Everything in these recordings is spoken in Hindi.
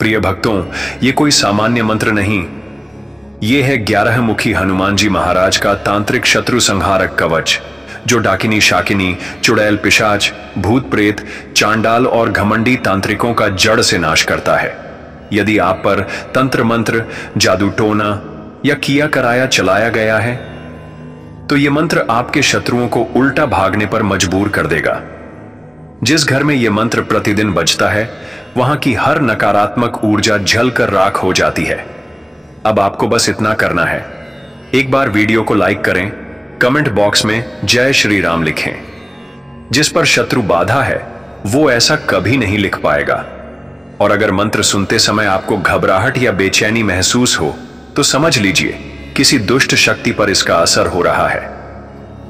प्रिय भक्तों, ये कोई सामान्य मंत्र नहीं, ये है 11 मुखी हनुमान जी महाराज का तांत्रिक शत्रु संहारक कवच, जो डाकिनी शाकिनी, चुड़ैल पिशाच, भूत प्रेत, चांडाल और घमंडी तांत्रिकों का जड़ से नाश करता है। यदि आप पर तंत्र मंत्र, जादू टोना या किया कराया चलाया गया है, तो यह मंत्र आपके शत्रुओं को उल्टा भागने पर मजबूर कर देगा। जिस घर में यह मंत्र प्रतिदिन बजता है, वहां की हर नकारात्मक ऊर्जा जलकर राख हो जाती है। अब आपको बस इतना करना है, एक बार वीडियो को लाइक करें, कमेंट बॉक्स में जय श्री राम लिखें। जिस पर शत्रु बाधा है, वो ऐसा कभी नहीं लिख पाएगा। और अगर मंत्र सुनते समय आपको घबराहट या बेचैनी महसूस हो, तो समझ लीजिए किसी दुष्ट शक्ति पर इसका असर हो रहा है।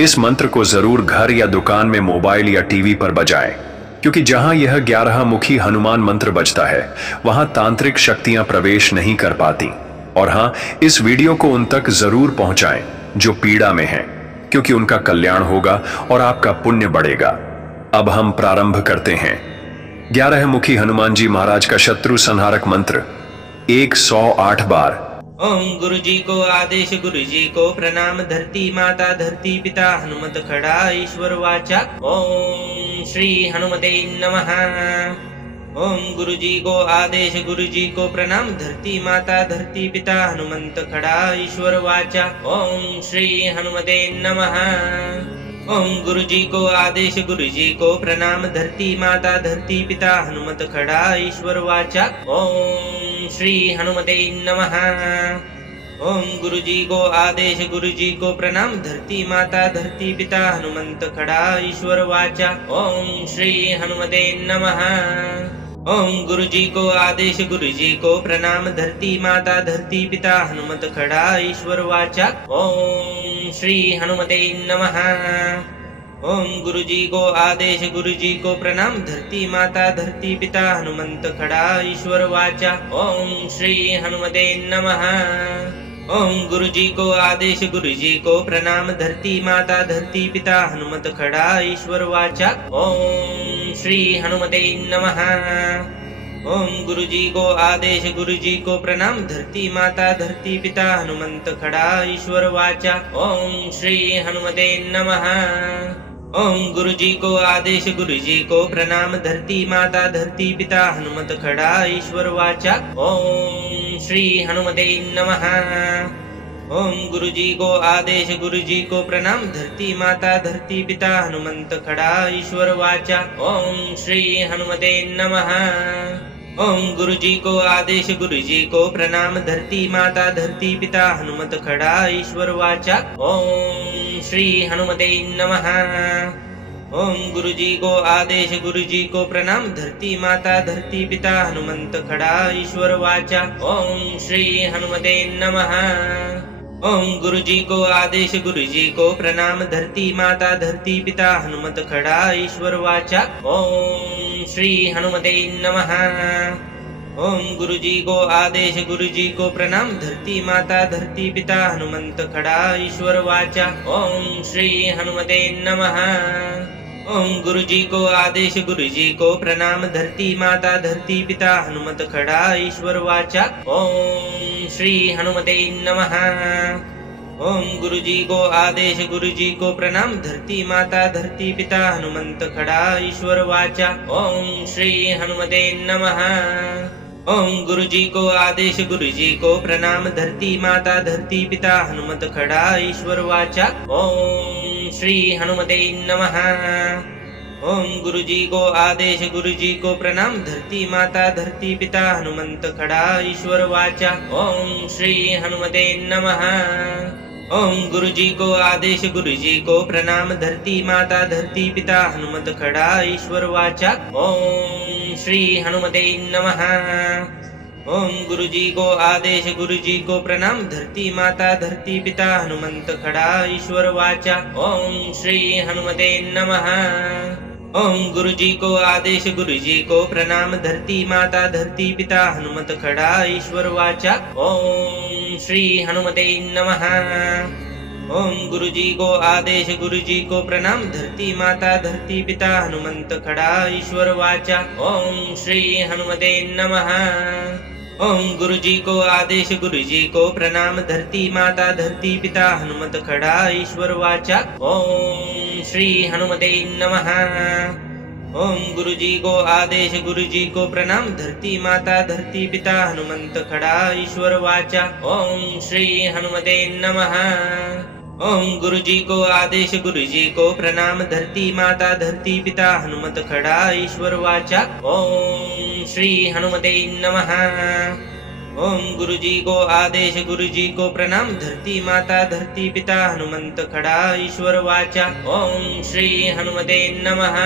इस मंत्र को जरूर घर या दुकान में मोबाइल या टीवी पर बजाएं, क्योंकि जहां यह 11 मुखी हनुमान मंत्र बजता है, वहां तांत्रिक शक्तियां प्रवेश नहीं कर पाती। और हां, इस वीडियो को उन तक जरूर पहुंचाएं जो पीड़ा में हैं, क्योंकि उनका कल्याण होगा और आपका पुण्य बढ़ेगा। अब हम प्रारंभ करते हैं। 11 मुखी हनुमान जी महाराज का शत्रु संहारक मंत्र 108 बार। ओम गुरु जी को आदेश, गुरु जी को प्रणाम, धरती माता धरती पिता हनुमत खड़ा ईश्वर वाचा। ओम श्री हनुमते नमः। ओम गुरु जी को आदेश, गुरु जी को प्रणाम, धरती माता धरती पिता हनुमंत खड़ा ईश्वर वाचा। ओम श्री हनुमते नमः। ओम गुरु जी को आदेश, गुरु जी को प्रणाम, धरती माता धरती पिता हनुमत खड़ा ईश्वर वाचा। ओम श्री हनुमते नमः। ओम गुरु जी को आदेश, गुरु जी को प्रणाम, धरती माता धरती पिता हनुमंत खड़ा ईश्वर वाचा। ओम श्री हनुमते नमः। ओम गुरु जी को आदेश, गुरु जी को प्रणाम, धरती माता धरती पिता हनुमत खड़ा ईश्वर वाचा। ओम श्री हनुमते नमः। ओम गुरु जी को आदेश, गुरु जी को प्रणाम, धरती माता धरती पिता हनुमंत खड़ा ईश्वर वाचा। ओम श्री हनुमते नमः। ओम गुरु जी को आदेश, गुरु जी को प्रणाम, धरती माता धरती पिता हनुमत खड़ा ईश्वर वाचा। ओम श्री हनुमते नमः। ओम गुरु जी को आदेश, गुरु जी को प्रणाम, धरती माता धरती पिता हनुमंत खड़ा ईश्वर वाचा। ओम श्री हनुमते नमः। ओम गुरु जी को आदेश, गुरु जी को प्रणाम, धरती माता धरती पिता हनुमत खड़ा ईश्वर वाचा। ओम श्री हनुमते नमः। ओम गुरु जी को आदेश, गुरु जी को प्रणाम, धरती माता धरती पिता हनुमंत खड़ा ईश्वर वाचा। ओम श्री हनुमते नमः। ओम गुरु जी को आदेश, गुरु जी को प्रणाम, धरती माता धरती पिता हनुमत खड़ा ईश्वर वाचा। ओम श्री हनुमते नमः। ओम गुरु जी को आदेश, गुरु जी को प्रणाम, धरती माता धरती पिता हनुमंत खड़ा ईश्वर वाचा। ओम श्री हनुमते नमः। ओम गुरु जी को आदेश, गुरु जी को प्रणाम, धरती माता धरती पिता हनुमत खड़ा ईश्वर वाचा। ओम श्री हनुमते नमः। ओम गुरु जी को आदेश, गुरु जी को प्रणाम, धरती माता धरती पिता हनुमंत खड़ा ईश्वर वाचा। ओम श्री हनुमते नमः। ओम गुरु जी को आदेश, गुरु जी को प्रणाम, धरती माता धरती पिता हनुमत खड़ा ईश्वर वाचा। ओम श्री हनुमते नमः। ओम गुरु जी को आदेश, गुरु जी को प्रणाम, धरती माता धरती पिता हनुमंत खड़ा ईश्वर वाचा। ओम श्री हनुमते नमः। ओम गुरु जी को आदेश, गुरु जी को प्रणाम, धरती माता धरती पिता हनुमत खड़ा ईश्वर वाचा। ओम श्री हनुमते नमः। ओम गुरु जी को आदेश, गुरु जी को प्रणाम, धरती माता धरती पिता हनुमंत खड़ा ईश्वर वाचा। ओम श्री हनुमते नमः। ओम गुरु जी को आदेश, गुरु जी को प्रणाम, धरती माता धरती पिता हनुमत खड़ा ईश्वर वाचा। ओम श्री हनुमते नमः। ओम गुरु जी को आदेश, गुरु जी को प्रणाम, धरती माता धरती पिता हनुमंत खड़ा ईश्वर वाचा। ओम श्री हनुमते नमः। ओम गुरु जी को आदेश, गुरु जी को प्रणाम, धरती माता धरती पिता हनुमत खड़ा ईश्वर वाचा। ओम श्री हनुमते नमः। ओम गुरु जी को आदेश, गुरु जी को प्रणाम। धरती माता, धरती पिता, हनुमंत खड़ा, ईश्वर वाचा। ओम श्री हनुमते नमः। ओम गुरु जी को आदेश, गुरु जी को प्रणाम। धरती माता, धरती पिता, हनुमत खड़ा, ईश्वर वाचा। ओम श्री हनुमते नमः। ओम गुरु जी को आदेश, गुरु जी को प्रणाम। धरती माता, धरती पिता, हनुमंत खड़ा, ईश्वर वाचा। ओम श्री हनुमते नमः। ओम गुरु जी को आदेश, गुरु जी को प्रणाम। धरती माता, धरती पिता, हनुमत खड़ा, ईश्वर वाचा। ओम श्री हनुमते नमः। ओम गुरु जी को आदेश, गुरु जी को प्रणाम। धरती माता, धरती पिता, हनुमंत खड़ा, ईश्वर वाचा। ओम श्री हनुमते नमः।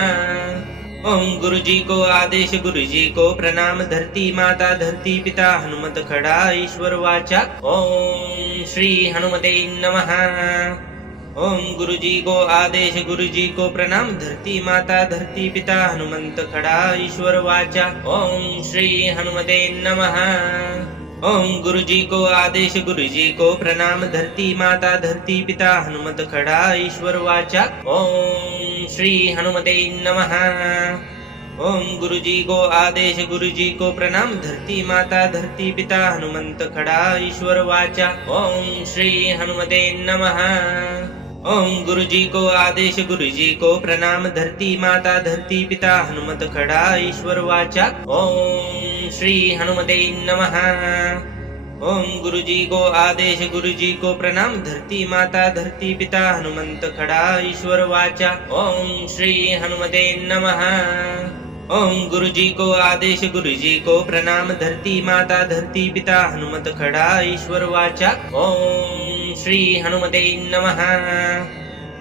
ओम गुरु जी को आदेश, गुरु जी को प्रणाम। धरती माता, धरती पिता, हनुमत खड़ा, ईश्वर वाचा। ओम श्री हनुमते नमः। ओम गुरु जी को आदेश, गुरु जी को प्रणाम। धरती माता, धरती पिता, हनुमंत खड़ा, ईश्वर वाचा। ओम श्री हनुमते नमः। ओम गुरु जी को आदेश, गुरु जी को प्रणाम। धरती माता, धरती पिता, हनुमत खड़ा, ईश्वर वाचा। ओम श्री हनुमते नमः। ओम गुरु जी को आदेश, गुरु जी को प्रणाम। धरती माता, धरती पिता, हनुमंत खड़ा, ईश्वर वाचा। ओम श्री हनुमते नमः। ओम गुरु जी को आदेश, गुरु जी को प्रणाम। धरती माता, धरती पिता, हनुमत खड़ा, ईश्वर वाचा। ओम श्री हनुमते नमः। ओम गुरु जी को आदेश, गुरु जी को प्रणाम। धरती माता, धरती पिता, हनुमंत खड़ा, ईश्वर वाचा। ओम श्री हनुमते नमः। ओम गुरु जी को आदेश, गुरु जी को प्रणाम। धरती माता, धरती पिता, हनुमत खड़ा, ईश्वर वाचा। ओम श्री हनुमते नमः।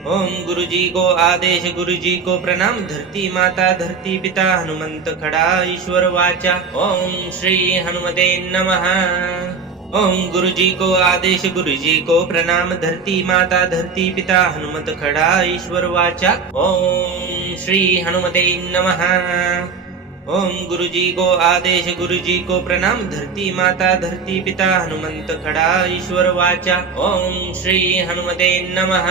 ओम गुरु जी को आदेश, गुरु जी को प्रणाम। धरती माता, धरती पिता, हनुमंत खड़ा, ईश्वर वाचा। ओम श्री हनुमते नमः। ओम गुरु जी को आदेश, गुरु जी को प्रणाम। धरती माता, धरती पिता, हनुमत खड़ा, ईश्वर वाचा। ओम श्री हनुमते नमः। ओम गुरु जी को आदेश, गुरु जी को प्रणाम। धरती माता, धरती पिता, हनुमंत खड़ा, ईश्वर वाचा। ओम श्री हनुमते नमः।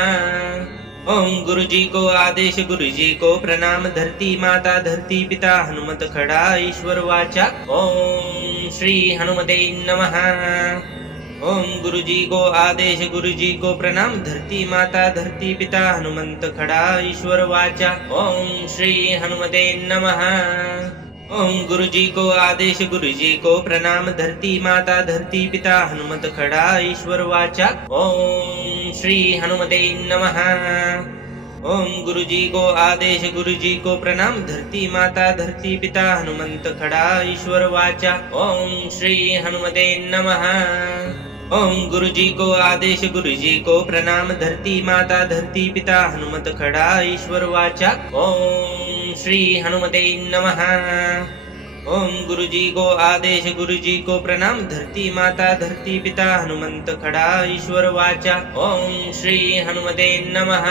ओम गुरु जी को आदेश, गुरु जी को प्रणाम। धरती माता, धरती पिता, हनुमत खड़ा, ईश्वर वाचा। ओम श्री हनुमते नमः। ओम गुरु जी को आदेश, गुरु जी को प्रणाम। धरती माता, धरती पिता, हनुमंत खड़ा, ईश्वर वाचा। ओम श्री हनुमते नमः। ओम गुरु जी को आदेश, गुरु जी को प्रणाम। धरती माता, धरती पिता, हनुमत खड़ा, ईश्वर वाचा। ओम श्री हनुमते नमः। ओम गुरु जी को आदेश, गुरु जी को प्रणाम। धरती माता, धरती पिता, हनुमंत खड़ा, ईश्वर वाचा। ओम श्री हनुमते नमः। ओम गुरु जी को आदेश, गुरु जी को प्रणाम। धरती माता, धरती पिता, हनुमत खड़ा, ईश्वर वाचा। ओम श्री हनुमते नमः। ओम गुरु जी को आदेश, गुरु जी को प्रणाम। धरती माता, धरती पिता, हनुमंत खड़ा, ईश्वर वाचा। ओम श्री हनुमते नमः।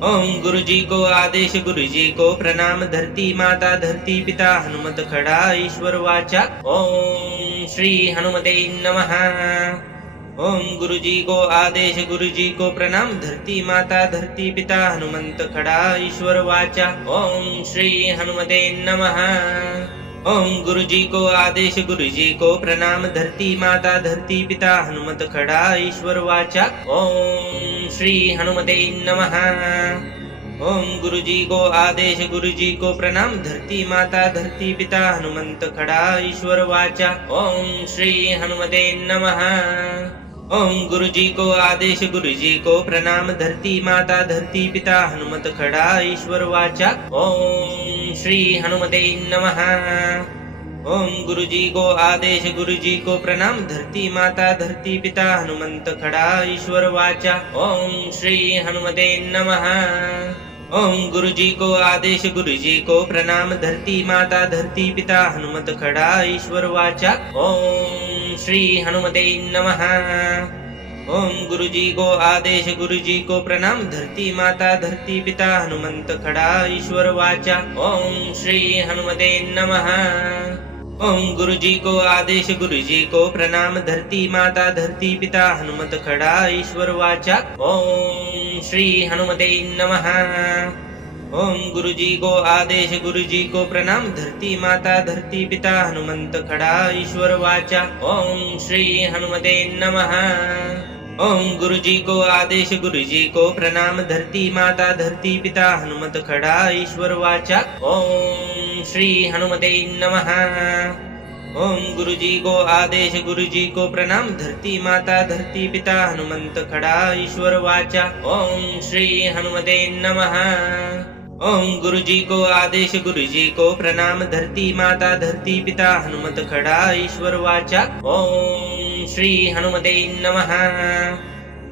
ओम गुरु जी को आदेश, गुरु जी को प्रणाम। धरती माता, धरती पिता, हनुमत खड़ा, ईश्वर वाचा। ओम श्री हनुमते नमः। ओम गुरु जी को आदेश, गुरु जी को प्रणाम। धरती माता, धरती पिता, हनुमंत खड़ा, ईश्वर वाचा। ओम श्री हनुमते नमः। ओम गुरु जी को आदेश, गुरु जी को प्रणाम। धरती माता, धरती पिता, हनुमत खड़ा, ईश्वर वाचा। ओम श्री हनुमते नमः। ओम गुरु जी को आदेश, गुरु जी को प्रणाम। धरती माता, धरती पिता, हनुमंत खड़ा, ईश्वर वाचा। ओम श्री हनुमते नमः। ओम गुरु जी को आदेश, गुरु जी को प्रणाम। धरती माता, धरती पिता, हनुमत खड़ा, ईश्वर वाचा। ओम श्री हनुमते नमः। ओम गुरु जी को आदेश, गुरु जी को प्रणाम। धरती माता, धरती पिता, हनुमंत खड़ा, ईश्वर वाचा। ओम श्री हनुमते नमः। ओम गुरु जी को आदेश, गुरु जी को प्रणाम। धरती माता, धरती पिता, हनुमत खड़ा, ईश्वर वाचा। ओम श्री हनुमते नमः। ओम गुरु जी को आदेश, गुरु जी को प्रणाम। धरती माता, धरती पिता, हनुमंत खड़ा, ईश्वर वाचा। ओम श्री हनुमते नमः। ओम गुरु जी को आदेश गुरु जी को प्रणाम धरती माता धरती पिता हनुमत खड़ा ईश्वर वाचा। ओम श्री हनुमते नमः। ओम गुरु जी को आदेश गुरु जी को प्रणाम धरती माता धरती पिता हनुमंत खड़ा ईश्वर वाचा। ओम श्री हनुमते नमः। ओम गुरु जी को आदेश गुरु जी को प्रणाम धरती माता धरती पिता हनुमत खड़ा ईश्वर वाचा। ओम श्री हनुमते नमः। ओम गुरु जी को आदेश गुरु जी को प्रणाम धरती माता धरती पिता हनुमंत खड़ा ईश्वर वाचा। ओम श्री हनुमते नमः। ओम गुरु जी को आदेश गुरु जी को प्रणाम धरती माता धरती पिता हनुमत खड़ा ईश्वर वाचा। ओम श्री हनुमते नमः।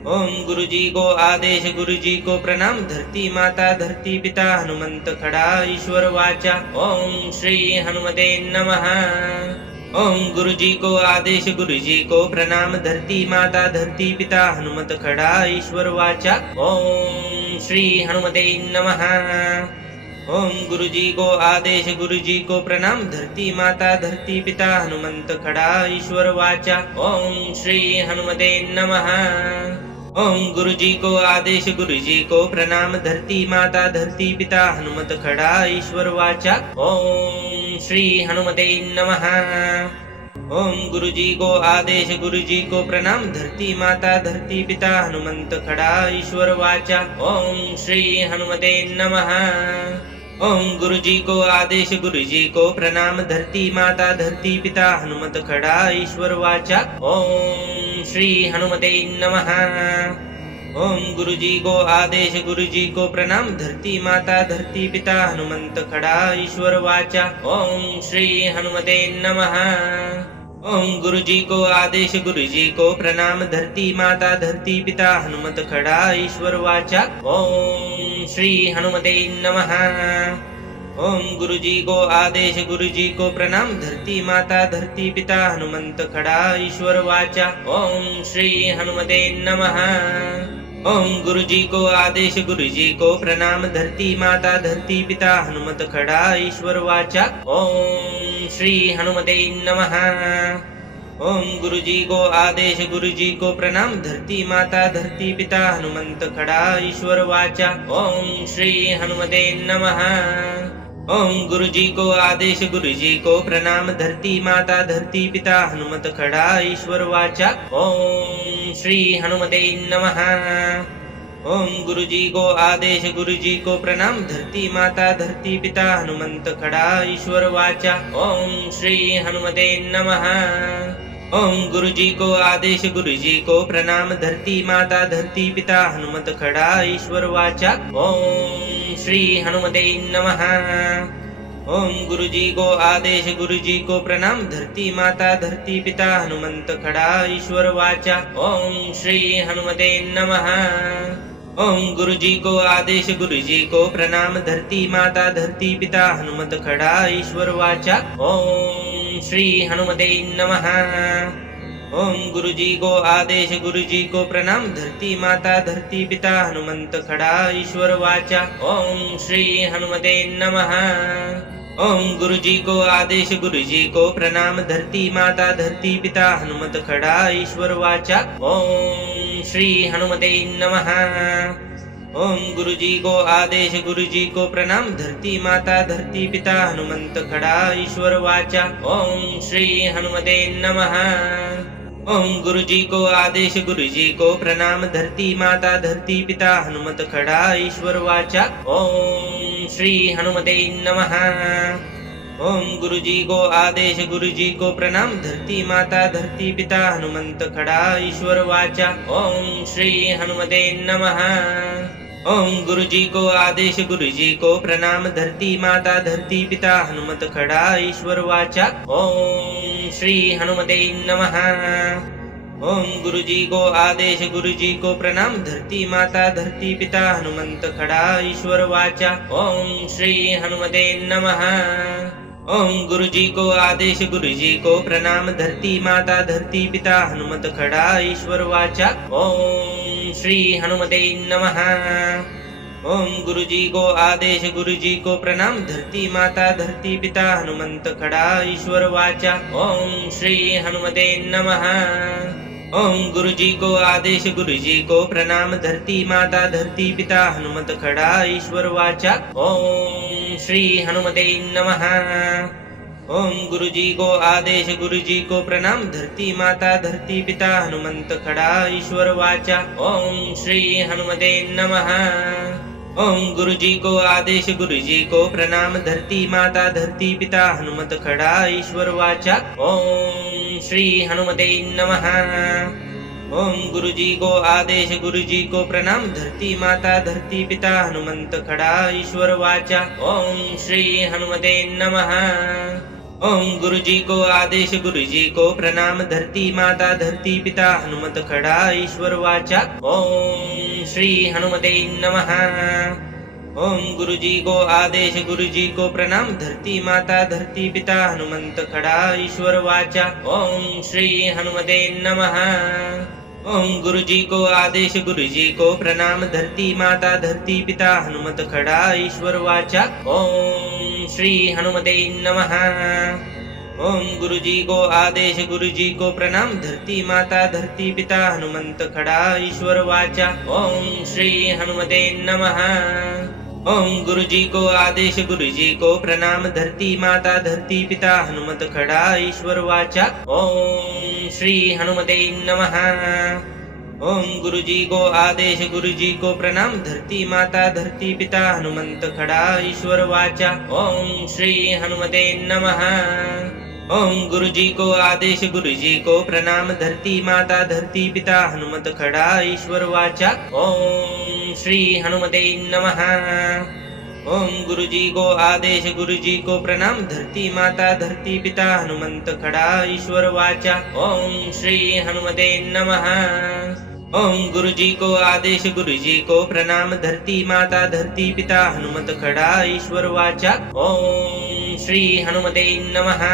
ओम गुरु जी को आदेश गुरु जी को प्रणाम धरती माता धरती पिता हनुमंत खड़ा ईश्वर वाचा। ओम श्री हनुमते नमः। ओम गुरु जी को आदेश गुरु जी को प्रणाम धरती माता धरती पिता हनुमत खड़ा ईश्वर वाचा। ओम श्री हनुमते नमः। ओम गुरु जी को आदेश गुरु जी को प्रणाम धरती माता धरती पिता हनुमंत खड़ा ईश्वर वाचा। ओम श्री हनुमते नमः। ओम गुरु जी को आदेश गुरु जी को प्रणाम धरती माता धरती पिता हनुमत खड़ा ईश्वर वाचा। ओम श्री हनुमते नमः। ओम गुरु जी को आदेश गुरु जी को प्रणाम धरती माता धरती पिता हनुमंत खड़ा ईश्वर वाचा। ओम श्री हनुमते नमः। ओम गुरु जी को आदेश गुरु जी को प्रणाम धरती माता धरती पिता हनुमत खड़ा ईश्वर वाचा। ओम श्री हनुमते नमः। ओम गुरु जी को आदेश गुरु जी को प्रणाम धरती माता धरती पिता हनुमंत खड़ा ईश्वर वाचा। ओम श्री हनुमते नमः। ओम गुरु जी को आदेश गुरु जी को प्रणाम धरती माता धरती पिता हनुमत खड़ा ईश्वर वाचा। ओम श्री हनुमते नमः। ओम गुरु जी को आदेश गुरु जी को प्रणाम धरती माता धरती पिता हनुमंत खड़ा ईश्वर वाचा। ओम श्री हनुमते नमः। ओम गुरु जी को आदेश गुरु जी को प्रणाम धरती माता धरती पिता हनुमत खड़ा ईश्वर वाचा। ओम श्री हनुमते नमः। ओम गुरु जी को आदेश गुरु जी को प्रणाम धरती माता धरती पिता हनुमंत खड़ा ईश्वर वाचा। ओम श्री हनुमते नमः। ओम गुरु जी को आदेश गुरु जी को प्रणाम धरती माता धरती पिता हनुमत खड़ा ईश्वर वाचा। ओम श्री हनुमते नमः। ओम गुरु जी को आदेश गुरु जी को प्रणाम धरती माता धरती पिता हनुमंत खड़ा ईश्वर वाचा। ओम श्री हनुमते नमः। ओम गुरु जी को आदेश गुरु जी को प्रणाम धरती माता धरती पिता हनुमत खड़ा ईश्वर वाचा। ओम श्री हनुमते नमः। ओम गुरु जी को आदेश गुरु जी को प्रणाम धरती माता धरती पिता हनुमंत खड़ा ईश्वर वाचा। ओम श्री हनुमते नमः। ओम गुरु जी को आदेश गुरु जी को प्रणाम धरती माता धरती पिता हनुमत खड़ा ईश्वर वाचा। ओम श्री हनुमते नमः। ओम गुरु जी को आदेश गुरु जी को प्रणाम धरती माता धरती पिता हनुमंत खड़ा ईश्वर वाचा। ओम श्री हनुमते नमः। ओम गुरु जी को आदेश गुरु जी को प्रणाम धरती माता धरती पिता हनुमत खड़ा ईश्वर वाचा। ओम श्री हनुमते नमः। ओम गुरु जी को आदेश गुरु जी को प्रणाम धरती माता धरती पिता हनुमंत खड़ा ईश्वर वाचा। ओम श्री हनुमते नमः। ओम गुरु जी को आदेश गुरु जी को प्रणाम धरती माता धरती पिता हनुमत खड़ा ईश्वर वाचा। ओम श्री हनुमते नमः। ओम गुरु जी को आदेश गुरु जी को प्रणाम धरती माता धरती पिता हनुमंत खड़ा ईश्वर वाचा। ओम श्री हनुमते नमः। ओम गुरु जी को आदेश गुरु जी को प्रणाम धरती माता धरती पिता हनुमत खड़ा ईश्वर वाचा। ओम श्री हनुमते नमः। ओम गुरु जी को आदेश गुरु जी को प्रणाम धरती माता धरती पिता हनुमंत खड़ा ईश्वर वाचा। ओम श्री हनुमते नमः। ओम गुरु जी को आदेश गुरु जी को प्रणाम धरती माता धरती पिता हनुमत खड़ा ईश्वर वाचा। ओम श्री हनुमते नमः। ओम गुरु जी को आदेश, गुरु जी को प्रणाम। धरती माता, धरती पिता, हनुमंत खड़ा, ईश्वर वाचा। ओम श्री हनुमते नमः। ओम गुरु जी को आदेश, गुरु जी को प्रणाम। धरती माता, धरती पिता, हनुमत खड़ा, ईश्वर वाचा। ओम श्री हनुमते नमः। ओम गुरु जी को आदेश, गुरु जी को प्रणाम। धरती माता, धरती पिता, हनुमंत खड़ा, ईश्वर वाचा। ओम श्री हनुमते नमः। ओम गुरु जी को आदेश, गुरु जी को प्रणाम। धरती माता, धरती पिता, हनुमत खड़ा, ईश्वर वाचा। ओम श्री हनुमते नमः। ओम गुरु जी को आदेश, गुरु जी को प्रणाम। धरती माता, धरती पिता, हनुमंत खड़ा, ईश्वर वाचा। ओम श्री हनुमते नमः। ओम गुरु जी को आदेश, गुरु जी को प्रणाम। धरती माता, धरती पिता, हनुमत खड़ा, ईश्वर वाचा। ओम श्री हनुमते नमः। ओम गुरु जी को आदेश, गुरु जी को प्रणाम। धरती माता, धरती पिता, हनुमंत खड़ा, ईश्वर वाचा। ओम श्री हनुमते नमः। ओम गुरु जी को आदेश, गुरु जी को प्रणाम। धरती माता, धरती पिता, हनुमत खड़ा, ईश्वर वाचा। ओम श्री हनुमते नमः। ओम गुरु जी को आदेश, गुरु जी को प्रणाम। धरती माता, धरती पिता, हनुमंत खड़ा, ईश्वर वाचा। ओम श्री हनुमते नमः। ओम गुरु जी को आदेश, गुरु जी को प्रणाम। धरती माता, धरती पिता, हनुमत खड़ा, ईश्वर वाचा। ओम श्री हनुमते नमः। ओम गुरु जी को आदेश, गुरु जी को प्रणाम। धरती माता, धरती पिता, हनुमंत खड़ा, ईश्वर वाचा। ओम श्री हनुमते नमः। ओम गुरु जी को आदेश, गुरु जी को प्रणाम। धरती माता, धरती पिता, हनुमत खड़ा, ईश्वर वाचा। ओम श्री हनुमते नमः। ओम गुरु जी को आदेश, गुरु जी को प्रणाम। धरती माता, धरती पिता, हनुमंत खड़ा, ईश्वर वाचा। ओम श्री हनुमते नमः। ओम गुरु जी को आदेश, गुरु जी को प्रणाम। धरती माता, धरती पिता, हनुमत खड़ा, ईश्वर वाचा। ओम श्री हनुमते नमः।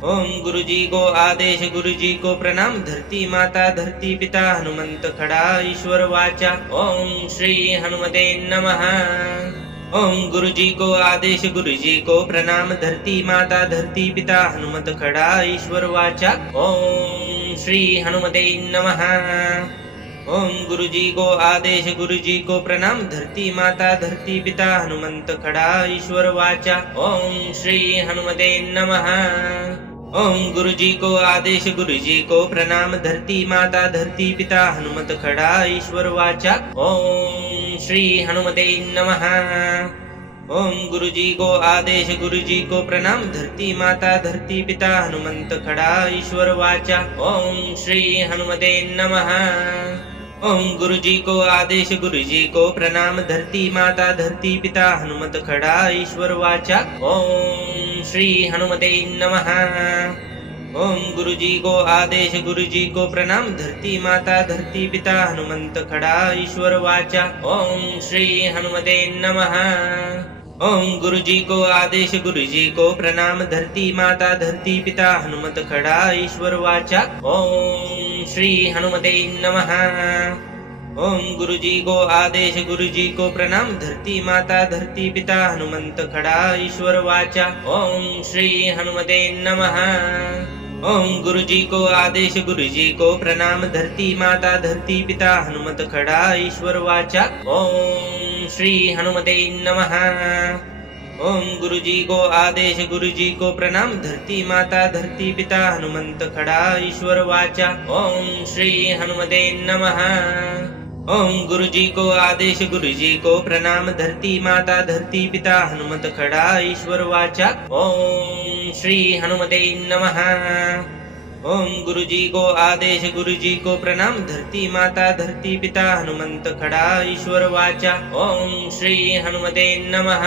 ओम गुरु जी को आदेश, गुरु जी को प्रणाम। धरती माता, धरती पिता, हनुमंत खड़ा, ईश्वर वाचा। ओम श्री हनुमते नमः। ओम गुरु जी को आदेश, गुरु जी को प्रणाम। धरती माता, धरती पिता, हनुमत खड़ा, ईश्वर वाचा। ओम श्री हनुमते नमः। ओम गुरु जी को आदेश, गुरु जी को प्रणाम। धरती माता, धरती पिता, हनुमंत खड़ा, ईश्वर वाचा। ओम श्री हनुमते नमः। ओम गुरु जी को आदेश, गुरु जी को प्रणाम। धरती माता, धरती पिता, हनुमत खड़ा, ईश्वर वाचा। ओम श्री हनुमते नमः। ओम गुरु जी को आदेश, गुरु जी को प्रणाम। धरती माता, धरती पिता, हनुमंत खड़ा, ईश्वर वाचा। ओम श्री हनुमते नमः। ओम गुरु जी को आदेश, गुरु जी को प्रणाम। धरती माता, धरती पिता, हनुमत खड़ा, ईश्वर वाचा। ओम श्री हनुमते नमः। ओम गुरु जी को आदेश, गुरु जी को प्रणाम। धरती माता, धरती पिता, हनुमंत खड़ा, ईश्वर वाचा। ओम श्री हनुमते नमः। ओम गुरु जी को आदेश, गुरु जी को प्रणाम। धरती माता, धरती पिता, हनुमत खड़ा, ईश्वर वाचा। ओम श्री हनुमते नमः। ओम गुरु जी को आदेश, गुरु जी को प्रणाम। धरती माता, धरती पिता, हनुमंत खड़ा, ईश्वर वाचा। ओम श्री हनुमते नमः। ओम गुरु जी को आदेश, गुरु जी को प्रणाम। धरती माता, धरती पिता, हनुमत खड़ा, ईश्वर वाचा। ओम श्री हनुमते नमः। ओम गुरु जी को आदेश, गुरु जी को प्रणाम। धरती माता, धरती पिता, हनुमंत खड़ा, ईश्वर वाचा। ओम श्री हनुमते नमः। ओम गुरु जी को आदेश, गुरु जी को प्रणाम। धरती माता, धरती पिता, हनुमत खड़ा, ईश्वर वाचा। ओम श्री हनुमते नमः। ओम गुरु जी को आदेश, गुरु जी को प्रणाम। धरती माता, धरती पिता, हनुमंत खड़ा, ईश्वर वाचा। ओम श्री हनुमते नमः।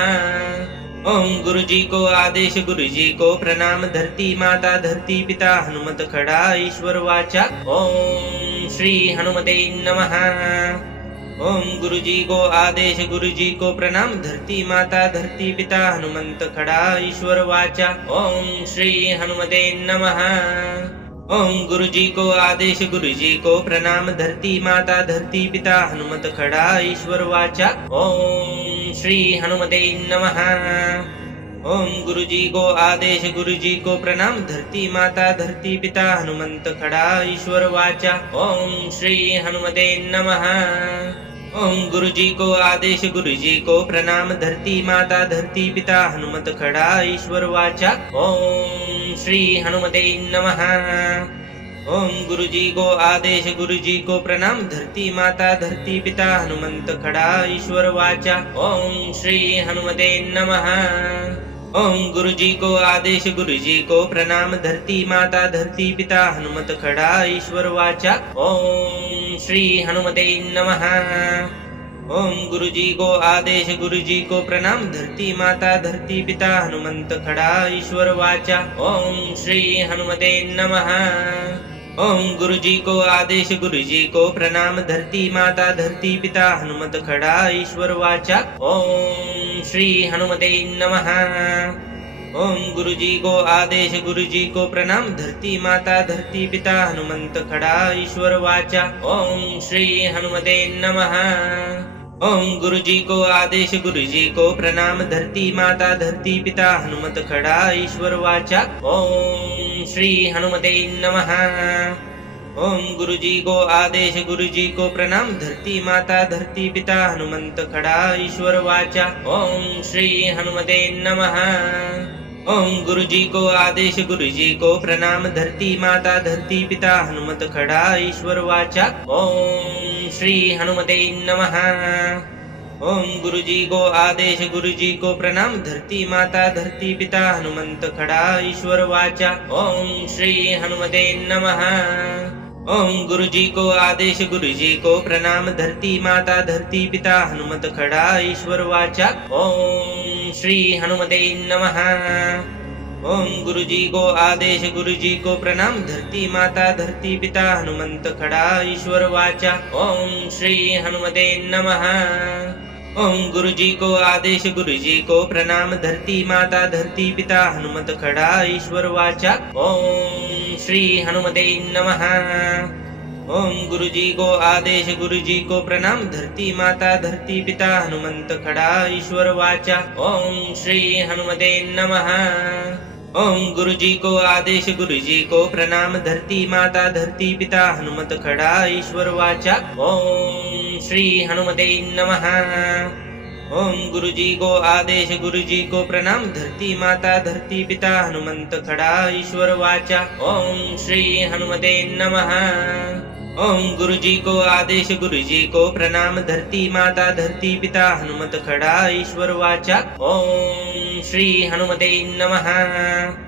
ओम गुरु जी को आदेश, गुरु जी को प्रणाम। धरती माता, धरती पिता, हनुमत खड़ा, ईश्वर वाचा। ओम श्री हनुमते नमः। ओम गुरु जी को आदेश, गुरु जी को प्रणाम। धरती माता, धरती पिता, हनुमंत खड़ा, ईश्वर वाचा। ओम श्री हनुमते नमः। ओम गुरु जी को आदेश गुरु जी को प्रणाम धरती माता धरती पिता हनुमत खड़ा ईश्वर वाचा। ओम श्री हनुमते नमः। ओम गुरु जी को आदेश गुरु जी को प्रणाम धरती माता धरती पिता हनुमंत खड़ा ईश्वर वाचा। ओम श्री हनुमते नमः। ओम गुरु जी को आदेश गुरु जी को प्रणाम धरती माता धरती पिता हनुमत खड़ा ईश्वर वाचा। ओम श्री हनुमते नमः। ओम गुरु जी को आदेश गुरु जी को प्रणाम धरती माता धरती पिता हनुमंत खड़ा ईश्वर वाचा। ओम श्री हनुमते नमः। ओम गुरु जी को आदेश गुरु जी को प्रणाम धरती माता धरती पिता हनुमत खड़ा ईश्वर वाचा। ओम श्री हनुमते नमः। ओम गुरु जी को आदेश गुरु जी को प्रणाम धरती माता धरती पिता हनुमंत खड़ा ईश्वर वाचा। ओम श्री हनुमते नमः। ओम गुरु जी को आदेश गुरु जी को प्रणाम धरती माता धरती पिता हनुमत खड़ा ईश्वर वाचा। ओम श्री हनुमते नमः। ओम गुरु जी को आदेश गुरु जी को प्रणाम धरती माता धरती पिता हनुमंत खड़ा ईश्वर वाचा। ओम श्री हनुमते नमः। ओम गुरु जी को आदेश गुरु जी को प्रणाम धरती माता धरती पिता हनुमत खड़ा ईश्वर वाचा। ओम श्री हनुमते नमः। ओम गुरु जी को आदेश गुरु जी को प्रणाम धरती माता धरती पिता हनुमंत खड़ा ईश्वर वाचा। ओम श्री हनुमते नमः। ओम गुरु जी को आदेश गुरु जी को प्रणाम धरती माता धरती पिता हनुमत खड़ा ईश्वर वाचा। ओम श्री हनुमते नमः। ओम गुरु जी को आदेश गुरु जी को प्रणाम धरती माता धरती पिता हनुमंत खड़ा ईश्वर वाचा। ओम श्री हनुमते नमः। ओम गुरु जी को आदेश गुरु जी को प्रणाम धरती माता धरती पिता हनुमत खड़ा ईश्वर वाचा। ओम श्री हनुमते नमः। ओम गुरु जी को आदेश गुरु जी को प्रणाम धरती माता धरती पिता हनुमंत खड़ा ईश्वर वाचा। ओम श्री हनुमते नमः। ओम गुरु जी को आदेश गुरु जी को प्रणाम धरती माता धरती पिता हनुमत खड़ा ईश्वर वाचा। ओम श्री हनुमते नमः। ओम गुरु जी को आदेश गुरु जी को प्रणाम धरती माता धरती पिता हनुमंत खड़ा ईश्वर वाचा। ओम श्री हनुमते नमः। ओम गुरु जी को आदेश गुरु जी को प्रणाम धरती माता धरती पिता हनुमत खड़ा ईश्वर वाचा। ओम श्री हनुमते नमः। ओम गुरु जी को आदेश गुरु जी को प्रणाम धरती माता धरती पिता हनुमंत खड़ा ईश्वर वाचा। ओम श्री हनुमते नमः। ओम गुरु जी को आदेश गुरु जी को प्रणाम धरती माता धरती पिता हनुमत खड़ा ईश्वर वाचा। ओम श्री हनुमते नमः।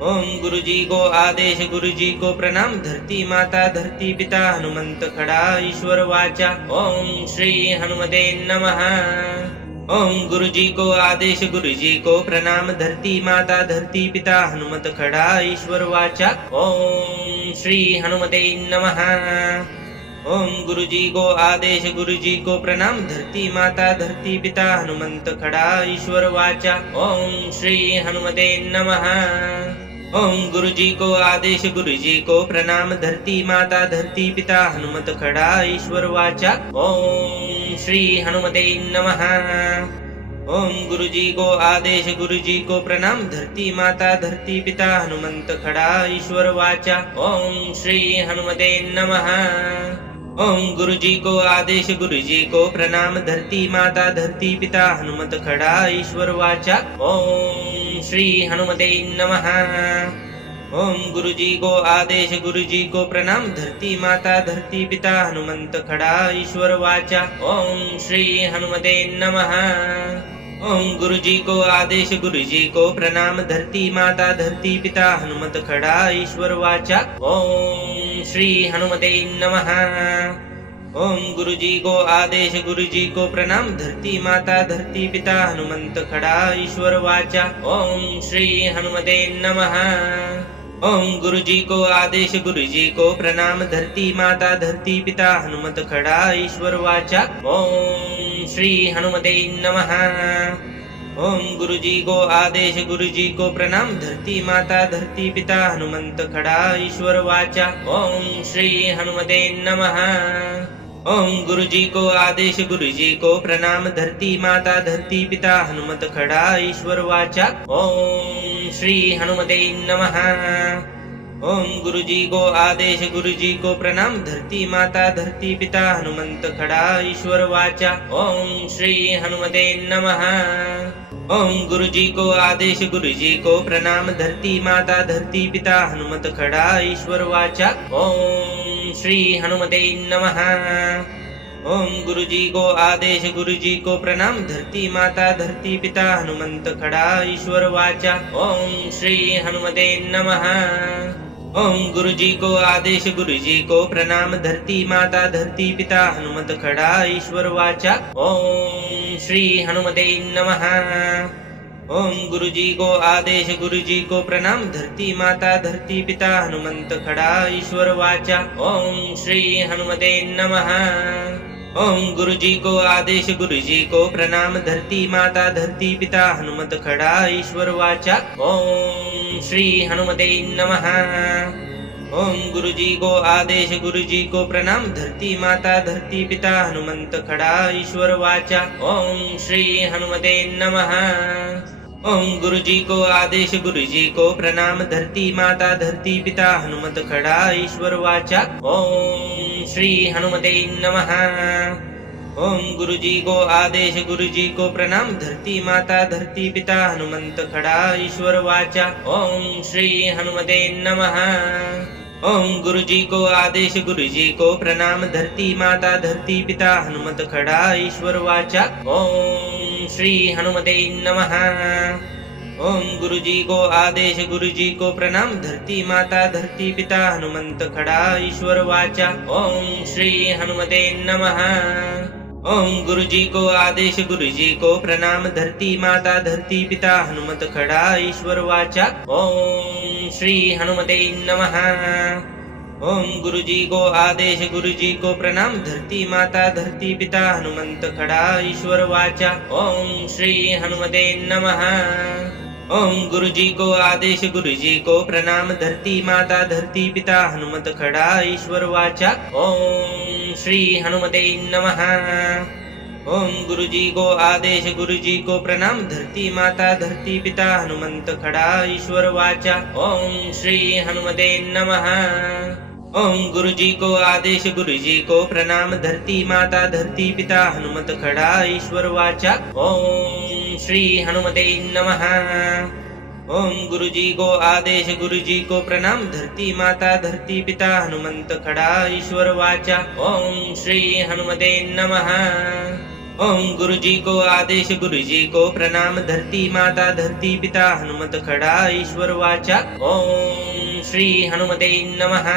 ओम गुरु जी को आदेश गुरु जी को प्रणाम धरती माता धरती पिता हनुमंत खड़ा ईश्वर वाचा। ओम श्री हनुमते नमः। ओम गुरु जी को आदेश गुरु जी को प्रणाम धरती माता धरती पिता हनुमत खड़ा ईश्वर वाचा। ओम श्री हनुमते नमः। ओम गुरु जी को आदेश गुरु जी को प्रणाम धरती माता धरती पिता हनुमंत खड़ा ईश्वर वाचा। ओम श्री हनुमते नमः। ओम गुरु जी को आदेश गुरु जी को प्रणाम धरती माता धरती पिता हनुमत खड़ा ईश्वर वाचा। ओम श्री हनुमते नमः। ओम गुरु जी को आदेश गुरु जी को प्रणाम धरती माता धरती पिता हनुमंत खड़ा ईश्वर वाचा। ओम श्री हनुमते नमः। ओम गुरु जी को आदेश गुरु जी को प्रणाम धरती माता धरती पिता हनुमत खड़ा ईश्वर वाचा। ओम श्री हनुमते नमः। ओम गुरु जी को आदेश गुरु जी को प्रणाम धरती माता धरती पिता हनुमंत खड़ा ईश्वर वाचा। ओम श्री हनुमते नमः। ओम गुरु जी को आदेश गुरु जी को प्रणाम धरती माता धरती पिता हनुमत खड़ा ईश्वर वाचा। ओम श्री हनुमते नमः। ओम गुरु जी को आदेश गुरु जी को प्रणाम धरती माता धरती पिता हनुमंत खड़ा ईश्वर वाचा। ओम श्री हनुमते नमः। ओम गुरु जी को आदेश गुरु जी को प्रणाम धरती माता धरती पिता हनुमत खड़ा ईश्वर वाचा। ओम श्री हनुमते नमः। ओम गुरु जी को आदेश, गुरु जी को प्रणाम। धरती माता, धरती पिता, हनुमंत खड़ा, ईश्वर वाचा। ओम श्री हनुमते नमः। ओम गुरु जी को आदेश, गुरु जी को प्रणाम। धरती माता, धरती पिता, हनुमत खड़ा, ईश्वर वाचा। ओम श्री हनुमते नमः। ओम गुरु जी को आदेश, गुरु जी को प्रणाम। धरती माता, धरती पिता, हनुमंत खड़ा, ईश्वर वाचा। ओम श्री हनुमते नमः। ओम गुरु जी को आदेश, गुरु जी को प्रणाम। धरती माता, धरती पिता, हनुमत खड़ा, ईश्वर वाचा। ओम श्री हनुमते नमः। ओम गुरु जी को आदेश, गुरु जी को प्रणाम। धरती माता, धरती पिता, हनुमंत खड़ा, ईश्वर वाचा। ओम श्री हनुमते नमः। ओम गुरु जी को आदेश, गुरु जी को प्रणाम। धरती माता, धरती पिता, हनुमत खड़ा, ईश्वर वाचा। ओम श्री हनुमते नमः। ओम गुरु जी को आदेश, गुरु जी को प्रणाम। धरती माता, धरती पिता, हनुमंत खड़ा, ईश्वर वाचा। ओम श्री हनुमते नमः। ओम गुरु जी को आदेश, गुरु जी को प्रणाम। धरती माता, धरती पिता, हनुमत खड़ा, ईश्वर वाचा। ओम श्री हनुमते नमः। ओम गुरु जी को आदेश, गुरु जी को प्रणाम। धरती माता, धरती पिता, हनुमंत खड़ा, ईश्वर वाचा। ओम श्री हनुमते नमः। ओम गुरु जी को आदेश, गुरु जी को प्रणाम। धरती माता, धरती पिता, हनुमत खड़ा, ईश्वर वाचा। ओम श्री हनुमते नमः। ओम गुरु जी को आदेश, गुरु जी को प्रणाम। धरती माता, धरती पिता, हनुमंत खड़ा, ईश्वर वाचा। ओम श्री हनुमते नमः। ओम गुरु जी को आदेश, गुरु जी को प्रणाम। धरती माता, धरती पिता, हनुमत खड़ा, ईश्वर वाचा। ओम श्री हनुमते नमः। ओम गुरु जी को आदेश, गुरु जी को प्रणाम। धरती माता, धरती पिता, हनुमंत खड़ा, ईश्वर वाचा। ओम श्री हनुमते नमः। ओम गुरु जी को आदेश, गुरु जी को प्रणाम। धरती माता, धरती पिता, हनुमत खड़ा, ईश्वर वाचा। ओम श्री हनुमते नमः। ओम गुरु जी को आदेश, गुरु जी को प्रणाम। धरती माता, धरती पिता, हनुमंत खड़ा, ईश्वर वाचा। ओम श्री हनुमते नमः। ओम गुरु जी को आदेश, गुरु जी को प्रणाम। धरती माता, धरती पिता, हनुमत खड़ा, ईश्वर वाचा। ओम श्री हनुमते नमः। ओम गुरु जी को आदेश, गुरु जी को प्रणाम। धरती माता, धरती पिता, हनुमंत खड़ा, ईश्वर वाचा। ओम श्री हनुमते नमः। ओम गुरु जी को आदेश, गुरु जी को प्रणाम। धरती माता, धरती पिता, हनुमत खड़ा, ईश्वर वाचा। ओम श्री हनुमते नमः। ओम गुरु जी को आदेश, गुरु जी को प्रणाम। धरती माता, धरती पिता, हनुमंत खड़ा, ईश्वर वाचा। ओम श्री हनुमते नमः। ओम गुरु जी को आदेश, गुरु जी को प्रणाम। धरती माता, धरती पिता, हनुमत खड़ा, ईश्वर वाचा। ओम श्री हनुमते नमः।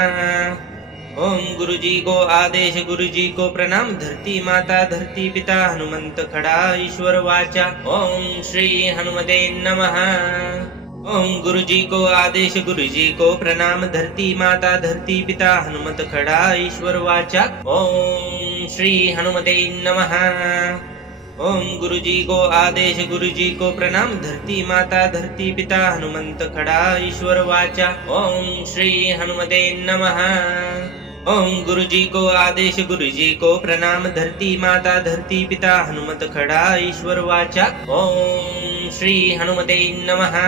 ओम गुरु जी को आदेश, गुरु जी को प्रणाम। धरती माता, धरती पिता, हनुमंत खड़ा, ईश्वर वाचा। ओम श्री हनुमते नमः। ओम गुरु जी को आदेश, गुरु जी को प्रणाम। धरती माता, धरती पिता, हनुमत खड़ा, ईश्वर वाचा। ओम श्री हनुमते नमः। ओम गुरु जी को आदेश, गुरु जी को प्रणाम। धरती माता, धरती पिता, हनुमंत खड़ा, ईश्वर वाचा। ओम श्री हनुमते नमः। ओम गुरु जी को आदेश, गुरु जी को प्रणाम। धरती माता, धरती पिता, हनुमत खड़ा, ईश्वर वाचा। ओम श्री हनुमते नमः।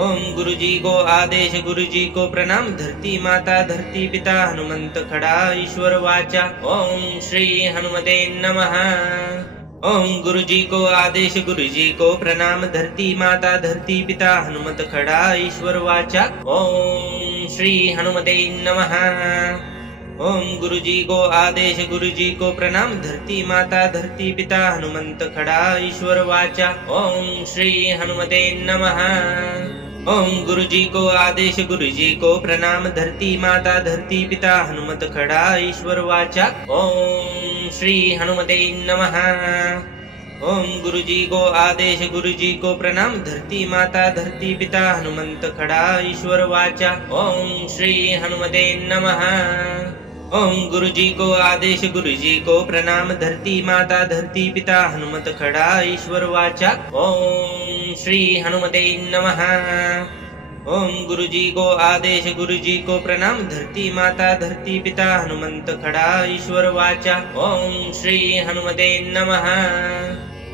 ओम गुरु जी को आदेश, गुरु जी को प्रणाम। धरती माता, धरती पिता, हनुमंत खड़ा, ईश्वर वाचा। ओम श्री हनुमते नमः। ओम गुरु जी को आदेश, गुरु जी को प्रणाम। धरती माता, धरती पिता, हनुमत खड़ा, ईश्वर वाचा। ओम श्री हनुमते नमः। ओम गुरु जी को आदेश, गुरु जी को प्रणाम। धरती माता, धरती पिता, हनुमंत खड़ा, ईश्वर वाचा। ओम श्री हनुमते नमः। ओम गुरु जी को आदेश, गुरु जी को प्रणाम। धरती माता, धरती पिता, हनुमत खड़ा, ईश्वर वाचा। ओम श्री हनुमते नमः। ओम गुरु जी को आदेश, गुरु जी को प्रणाम। धरती माता, धरती पिता, हनुमंत खड़ा, ईश्वर वाचा। ओम श्री हनुमते नमः। ओम गुरु जी को आदेश गुरु जी को प्रणाम धरती माता धरती पिता हनुमत खड़ा ईश्वर वाचा। ओम श्री हनुमते नमः। ओम गुरु जी को आदेश गुरु जी को प्रणाम धरती माता धरती पिता हनुमंत खड़ा ईश्वर वाचा। ओम श्री हनुमते नमः।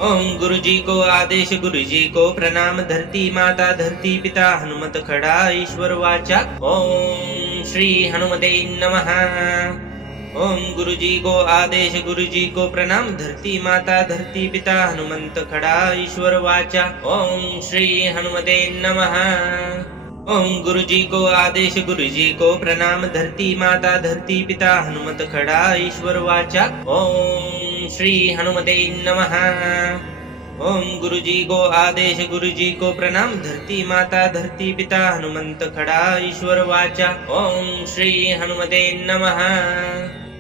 ओम गुरु जी को आदेश गुरु जी को प्रणाम धरती माता धरती पिता हनुमत खड़ा ईश्वर वाचा। ओम श्री हनुमते नमः। ओम गुरु जी को आदेश गुरु जी को प्रणाम धरती माता धरती पिता हनुमंत खड़ा ईश्वर वाचा। ओम श्री हनुमते नमः। ओम गुरु जी को आदेश गुरु जी को प्रणाम धरती माता धरती पिता हनुमत खड़ा ईश्वर वाचा। ओम श्री हनुमते नमः। ओम गुरु जी को आदेश गुरु जी को प्रणाम धरती माता धरती पिता हनुमंत खड़ा ईश्वर वाचा। ओम श्री हनुमते नमः।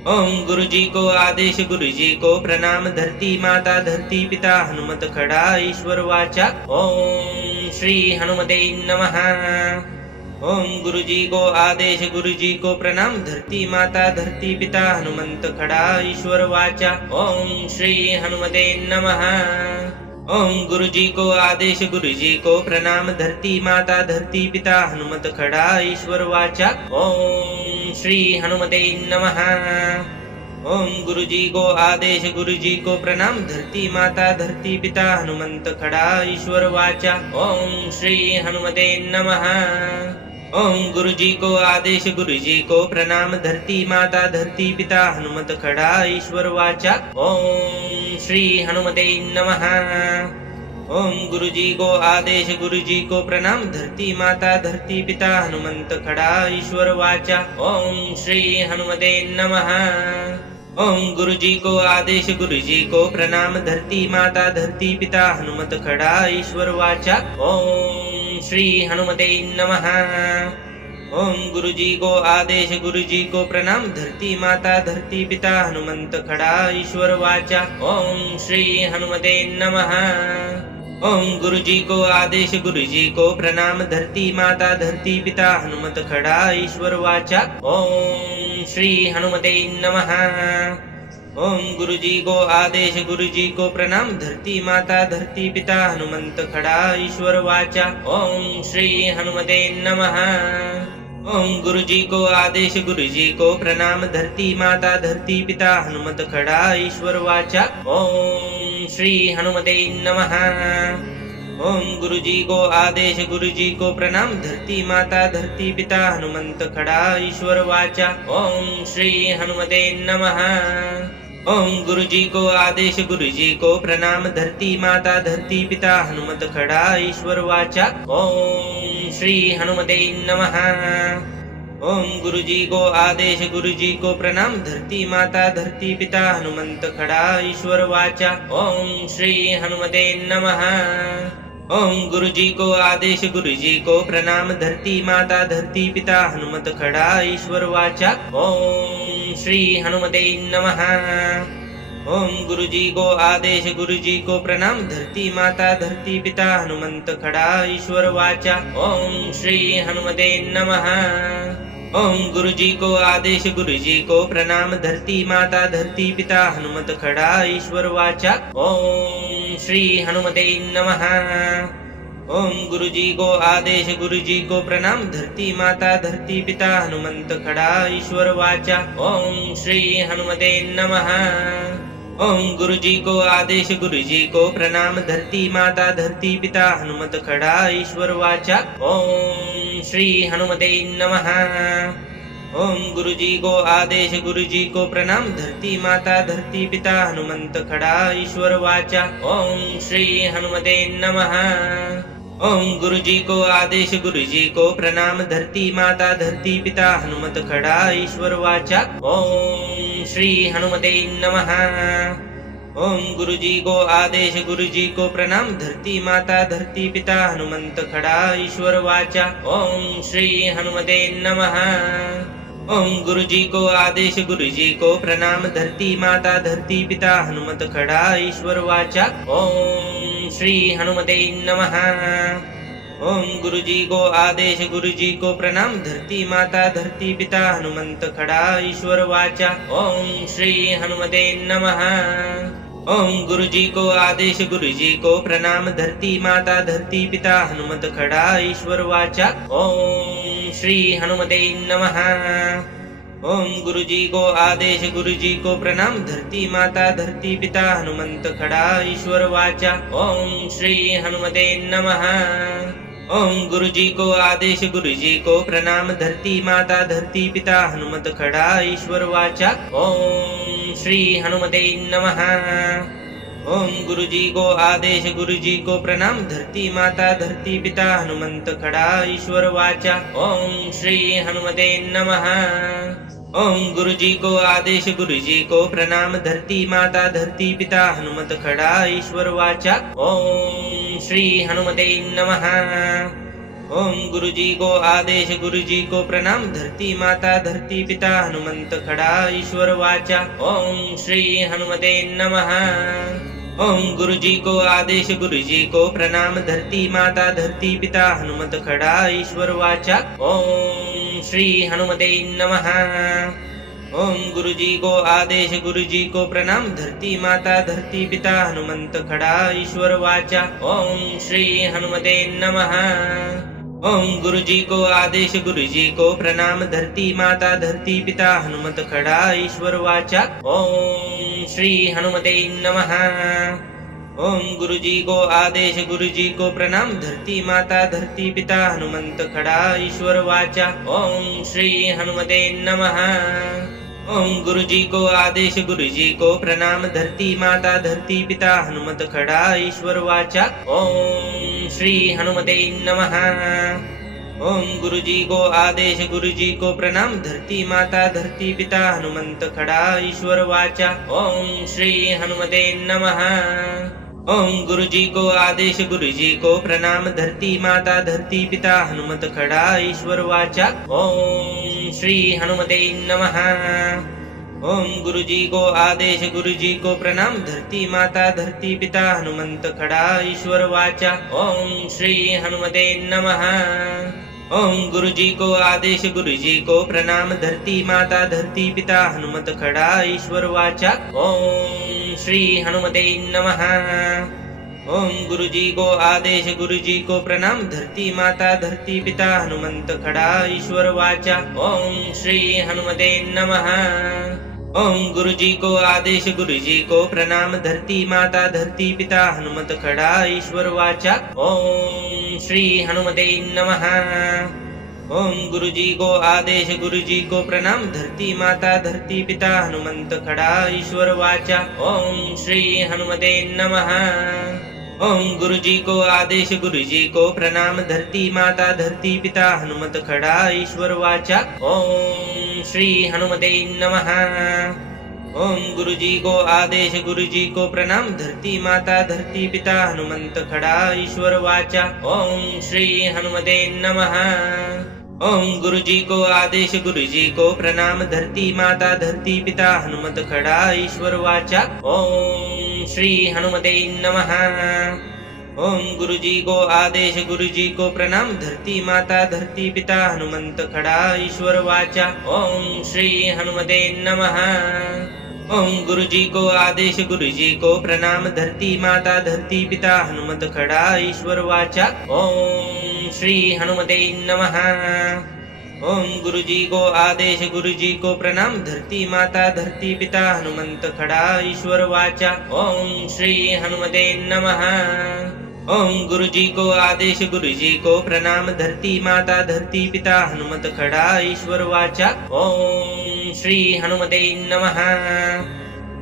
ओम गुरु जी को आदेश गुरु जी को प्रणाम धरती माता धरती पिता हनुमत खड़ा ईश्वर वाचा। ओम श्री हनुमते नमः। ओम गुरु जी को आदेश गुरु जी को प्रणाम धरती माता धरती पिता हनुमंत खड़ा ईश्वर वाचा। ओम श्री हनुमते नमः। ओम गुरु जी को आदेश गुरु जी को प्रणाम धरती माता धरती पिता हनुमत खड़ा ईश्वर वाचा। ओम श्री हनुमते नमः। ओम गुरु जी को आदेश गुरु जी को प्रणाम धरती माता धरती पिता हनुमंत खड़ा ईश्वर वाचा। ओम श्री हनुमते नमः। ओम गुरु जी को आदेश गुरु जी को प्रणाम धरती माता धरती पिता हनुमत खड़ा ईश्वर वाचा। ओम श्री हनुमते नमः। ओम गुरु जी को आदेश गुरु जी को प्रणाम धरती माता धरती पिता हनुमंत खड़ा ईश्वर वाचा। ओम श्री हनुमते नमः। ओम गुरु जी को आदेश गुरु जी को प्रणाम धरती माता धरती पिता हनुमत खड़ा ईश्वर वाचा। ओम श्री हनुमते नमः। ओम गुरु जी को आदेश गुरु जी को प्रणाम धरती माता धरती पिता हनुमंत खड़ा ईश्वर वाचा। ओम श्री हनुमते नमः। ओम गुरु जी को आदेश गुरु जी को प्रणाम धरती माता धरती पिता हनुमत खड़ा ईश्वर वाचा। ओम श्री हनुमते नमः। ओम गुरु जी को आदेश गुरु जी को प्रणाम धरती माता धरती पिता हनुमंत खड़ा ईश्वर वाचा। ओम श्री हनुमते नमः। ओम गुरु जी को आदेश गुरु जी को प्रणाम धरती माता धरती पिता हनुमत खड़ा ईश्वर वाचा। ओम श्री हनुमते नमः। ओम गुरु जी को आदेश गुरु जी को प्रणाम धरती माता धरती पिता हनुमंत खड़ा ईश्वर वाचा। ओम श्री हनुमते नमः। ओम गुरु जी को आदेश गुरु जी को प्रणाम धरती माता धरती पिता हनुमत खड़ा ईश्वर वाचा। ओम श्री हनुमते नमः। ओम गुरु जी को आदेश गुरु जी को प्रणाम धरती माता धरती पिता हनुमंत खड़ा ईश्वर वाचा। ओम श्री हनुमते नमः। ओम गुरु जी को आदेश गुरु जी को प्रणाम धरती माता धरती पिता हनुमत खड़ा ईश्वर वाचा। ओम श्री हनुमते नमः। ओम गुरु जी को आदेश गुरु जी को प्रणाम धरती माता धरती पिता हनुमंत खड़ा ईश्वर वाचा। ओम श्री हनुमते नमः। ओम गुरु जी को आदेश गुरु जी को प्रणाम धरती माता धरती पिता हनुमत खड़ा ईश्वर वाचा। ओम श्री हनुमते नमः। ओम गुरु जी को आदेश गुरु जी को प्रणाम धरती माता धरती पिता हनुमंत खड़ा ईश्वर वाचा। ओम श्री हनुमते नमः। ओम गुरु जी को आदेश गुरु जी को प्रणाम धरती माता धरती पिता हनुमत खड़ा ईश्वर वाचा। ओम श्री हनुमते नमः। ओम गुरु जी को आदेश गुरु जी को प्रणाम धरती माता धरती पिता हनुमंत खड़ा ईश्वर वाचा। ओम श्री हनुमते नमः। ओम गुरु जी को आदेश गुरु जी को प्रणाम धरती माता धरती पिता हनुमत खड़ा ईश्वर वाचा। ओम श्री हनुमते नमः। ओम गुरु जी को आदेश गुरु जी को प्रणाम धरती माता धरती पिता हनुमंत खड़ा ईश्वर वाचा। ओम श्री हनुमते नमः। ओम गुरु जी को आदेश गुरु जी को प्रणाम धरती माता धरती पिता हनुमत खड़ा ईश्वर वाचा। ओम श्री हनुमते नमः। ओम गुरु जी को आदेश, गुरु जी को प्रणाम। धरती माता, धरती पिता, हनुमंत खड़ा, ईश्वर वाचा। ओम श्री हनुमते नमः। ओम गुरु जी को आदेश, गुरु जी को प्रणाम। धरती माता, धरती पिता, हनुमत खड़ा, ईश्वर वाचा। ओम श्री हनुमते नमः। ओम गुरु जी को आदेश, गुरु जी को प्रणाम। धरती माता, धरती पिता, हनुमंत खड़ा, ईश्वर वाचा। ओम श्री हनुमते नमः। ओम गुरु जी को आदेश, गुरु जी को प्रणाम। धरती माता, धरती पिता, हनुमत खड़ा, ईश्वर वाचा। ओम श्री हनुमते नमः। ओम गुरु जी को आदेश, गुरु जी को प्रणाम। धरती माता, धरती पिता, हनुमंत खड़ा, ईश्वर वाचा। ओम श्री हनुमते नमः। ओम गुरु जी को आदेश, गुरु जी को प्रणाम। धरती माता, धरती पिता, हनुमत खड़ा, ईश्वर वाचा। ओम श्री हनुमते नमः। ओम गुरु जी को आदेश, गुरु जी को प्रणाम। धरती माता, धरती पिता, हनुमंत खड़ा, ईश्वर वाचा। ओम श्री हनुमते नमः। ओम गुरु जी को आदेश, गुरु जी को प्रणाम। धरती माता, धरती पिता, हनुमत खड़ा, ईश्वर वाचा। ओम श्री हनुमते नमः। ओम गुरु जी को आदेश, गुरु जी को प्रणाम। धरती माता, धरती पिता, हनुमंत खड़ा, ईश्वर वाचा। ओम श्री हनुमते नमः। ओम गुरु जी को आदेश, गुरु जी को प्रणाम। धरती माता, धरती पिता, हनुमत खड़ा, ईश्वर वाचा। ओम श्री हनुमते नमः। ओम गुरु जी को आदेश, गुरु जी को प्रणाम। धरती माता, धरती पिता, हनुमंत खड़ा, ईश्वर वाचा। ओम श्री हनुमते नमः। ओम गुरु जी को आदेश, गुरु जी को प्रणाम। धरती माता, धरती पिता, हनुमत खड़ा, ईश्वर वाचा। ओम श्री हनुमते नमः। ओम गुरु जी को आदेश, गुरु जी को प्रणाम। धरती माता, धरती पिता, हनुमंत खड़ा, ईश्वर वाचा। ओम श्री हनुमते नमः। ओम गुरु जी को आदेश, गुरु जी को प्रणाम। धरती माता, धरती पिता, हनुमत खड़ा, ईश्वर वाचा। ओम श्री हनुमते नमः। ओम गुरु जी को आदेश, गुरु जी को प्रणाम। धरती माता, धरती पिता, हनुमंत खड़ा, ईश्वर वाचा। ओम श्री हनुमते नमः। ओम गुरु जी को आदेश, गुरु जी को प्रणाम। धरती माता, धरती पिता, हनुमत खड़ा, ईश्वर वाचा। ओम श्री हनुमते नमः। ओम गुरु जी को आदेश, गुरु जी को प्रणाम। धरती माता, धरती पिता, हनुमंत खड़ा, ईश्वर वाचा। ओम श्री हनुमते नमः। ओम गुरु जी को आदेश, गुरु जी को प्रणाम। धरती माता, धरती पिता, हनुमत खड़ा, ईश्वर वाचा। ओम श्री हनुमते नमः। ओम गुरु जी को आदेश, गुरु जी को प्रणाम। धरती माता, धरती पिता, हनुमंत खड़ा, ईश्वर वाचा। ओम श्री हनुमते नमः। ओम गुरु जी को आदेश, गुरु जी को प्रणाम। धरती माता, धरती पिता, हनुमत खड़ा, ईश्वर वाचा। ओम श्री हनुमते नमः। ओम गुरु जी को आदेश, गुरु जी को प्रणाम। धरती माता, धरती पिता, हनुमंत खड़ा, ईश्वर वाचा। ओम श्री हनुमते नमः। ओम गुरु जी को आदेश, गुरु जी को प्रणाम। धरती माता, धरती पिता, हनुमत खड़ा, ईश्वर वाचा। ओम श्री हनुमते नमः। ओम गुरु जी को आदेश, गुरु जी को प्रणाम। धरती माता, धरती पिता, हनुमंत खड़ा, ईश्वर वाचा। ओम श्री हनुमते नमः। ओम गुरु जी को आदेश, गुरु जी को प्रणाम। धरती माता, धरती पिता, हनुमत खड़ा, ईश्वर वाचा। ओम श्री हनुमते नमः। ओम गुरु जी को आदेश, गुरु जी को प्रणाम। धरती माता, धरती पिता, हनुमंत खड़ा, ईश्वर वाचा। ओम श्री हनुमते नमः। ओम गुरु जी को आदेश, गुरु जी को प्रणाम। धरती माता, धरती पिता, हनुमत खड़ा, ईश्वर वाचा। ओम श्री हनुमते नमः।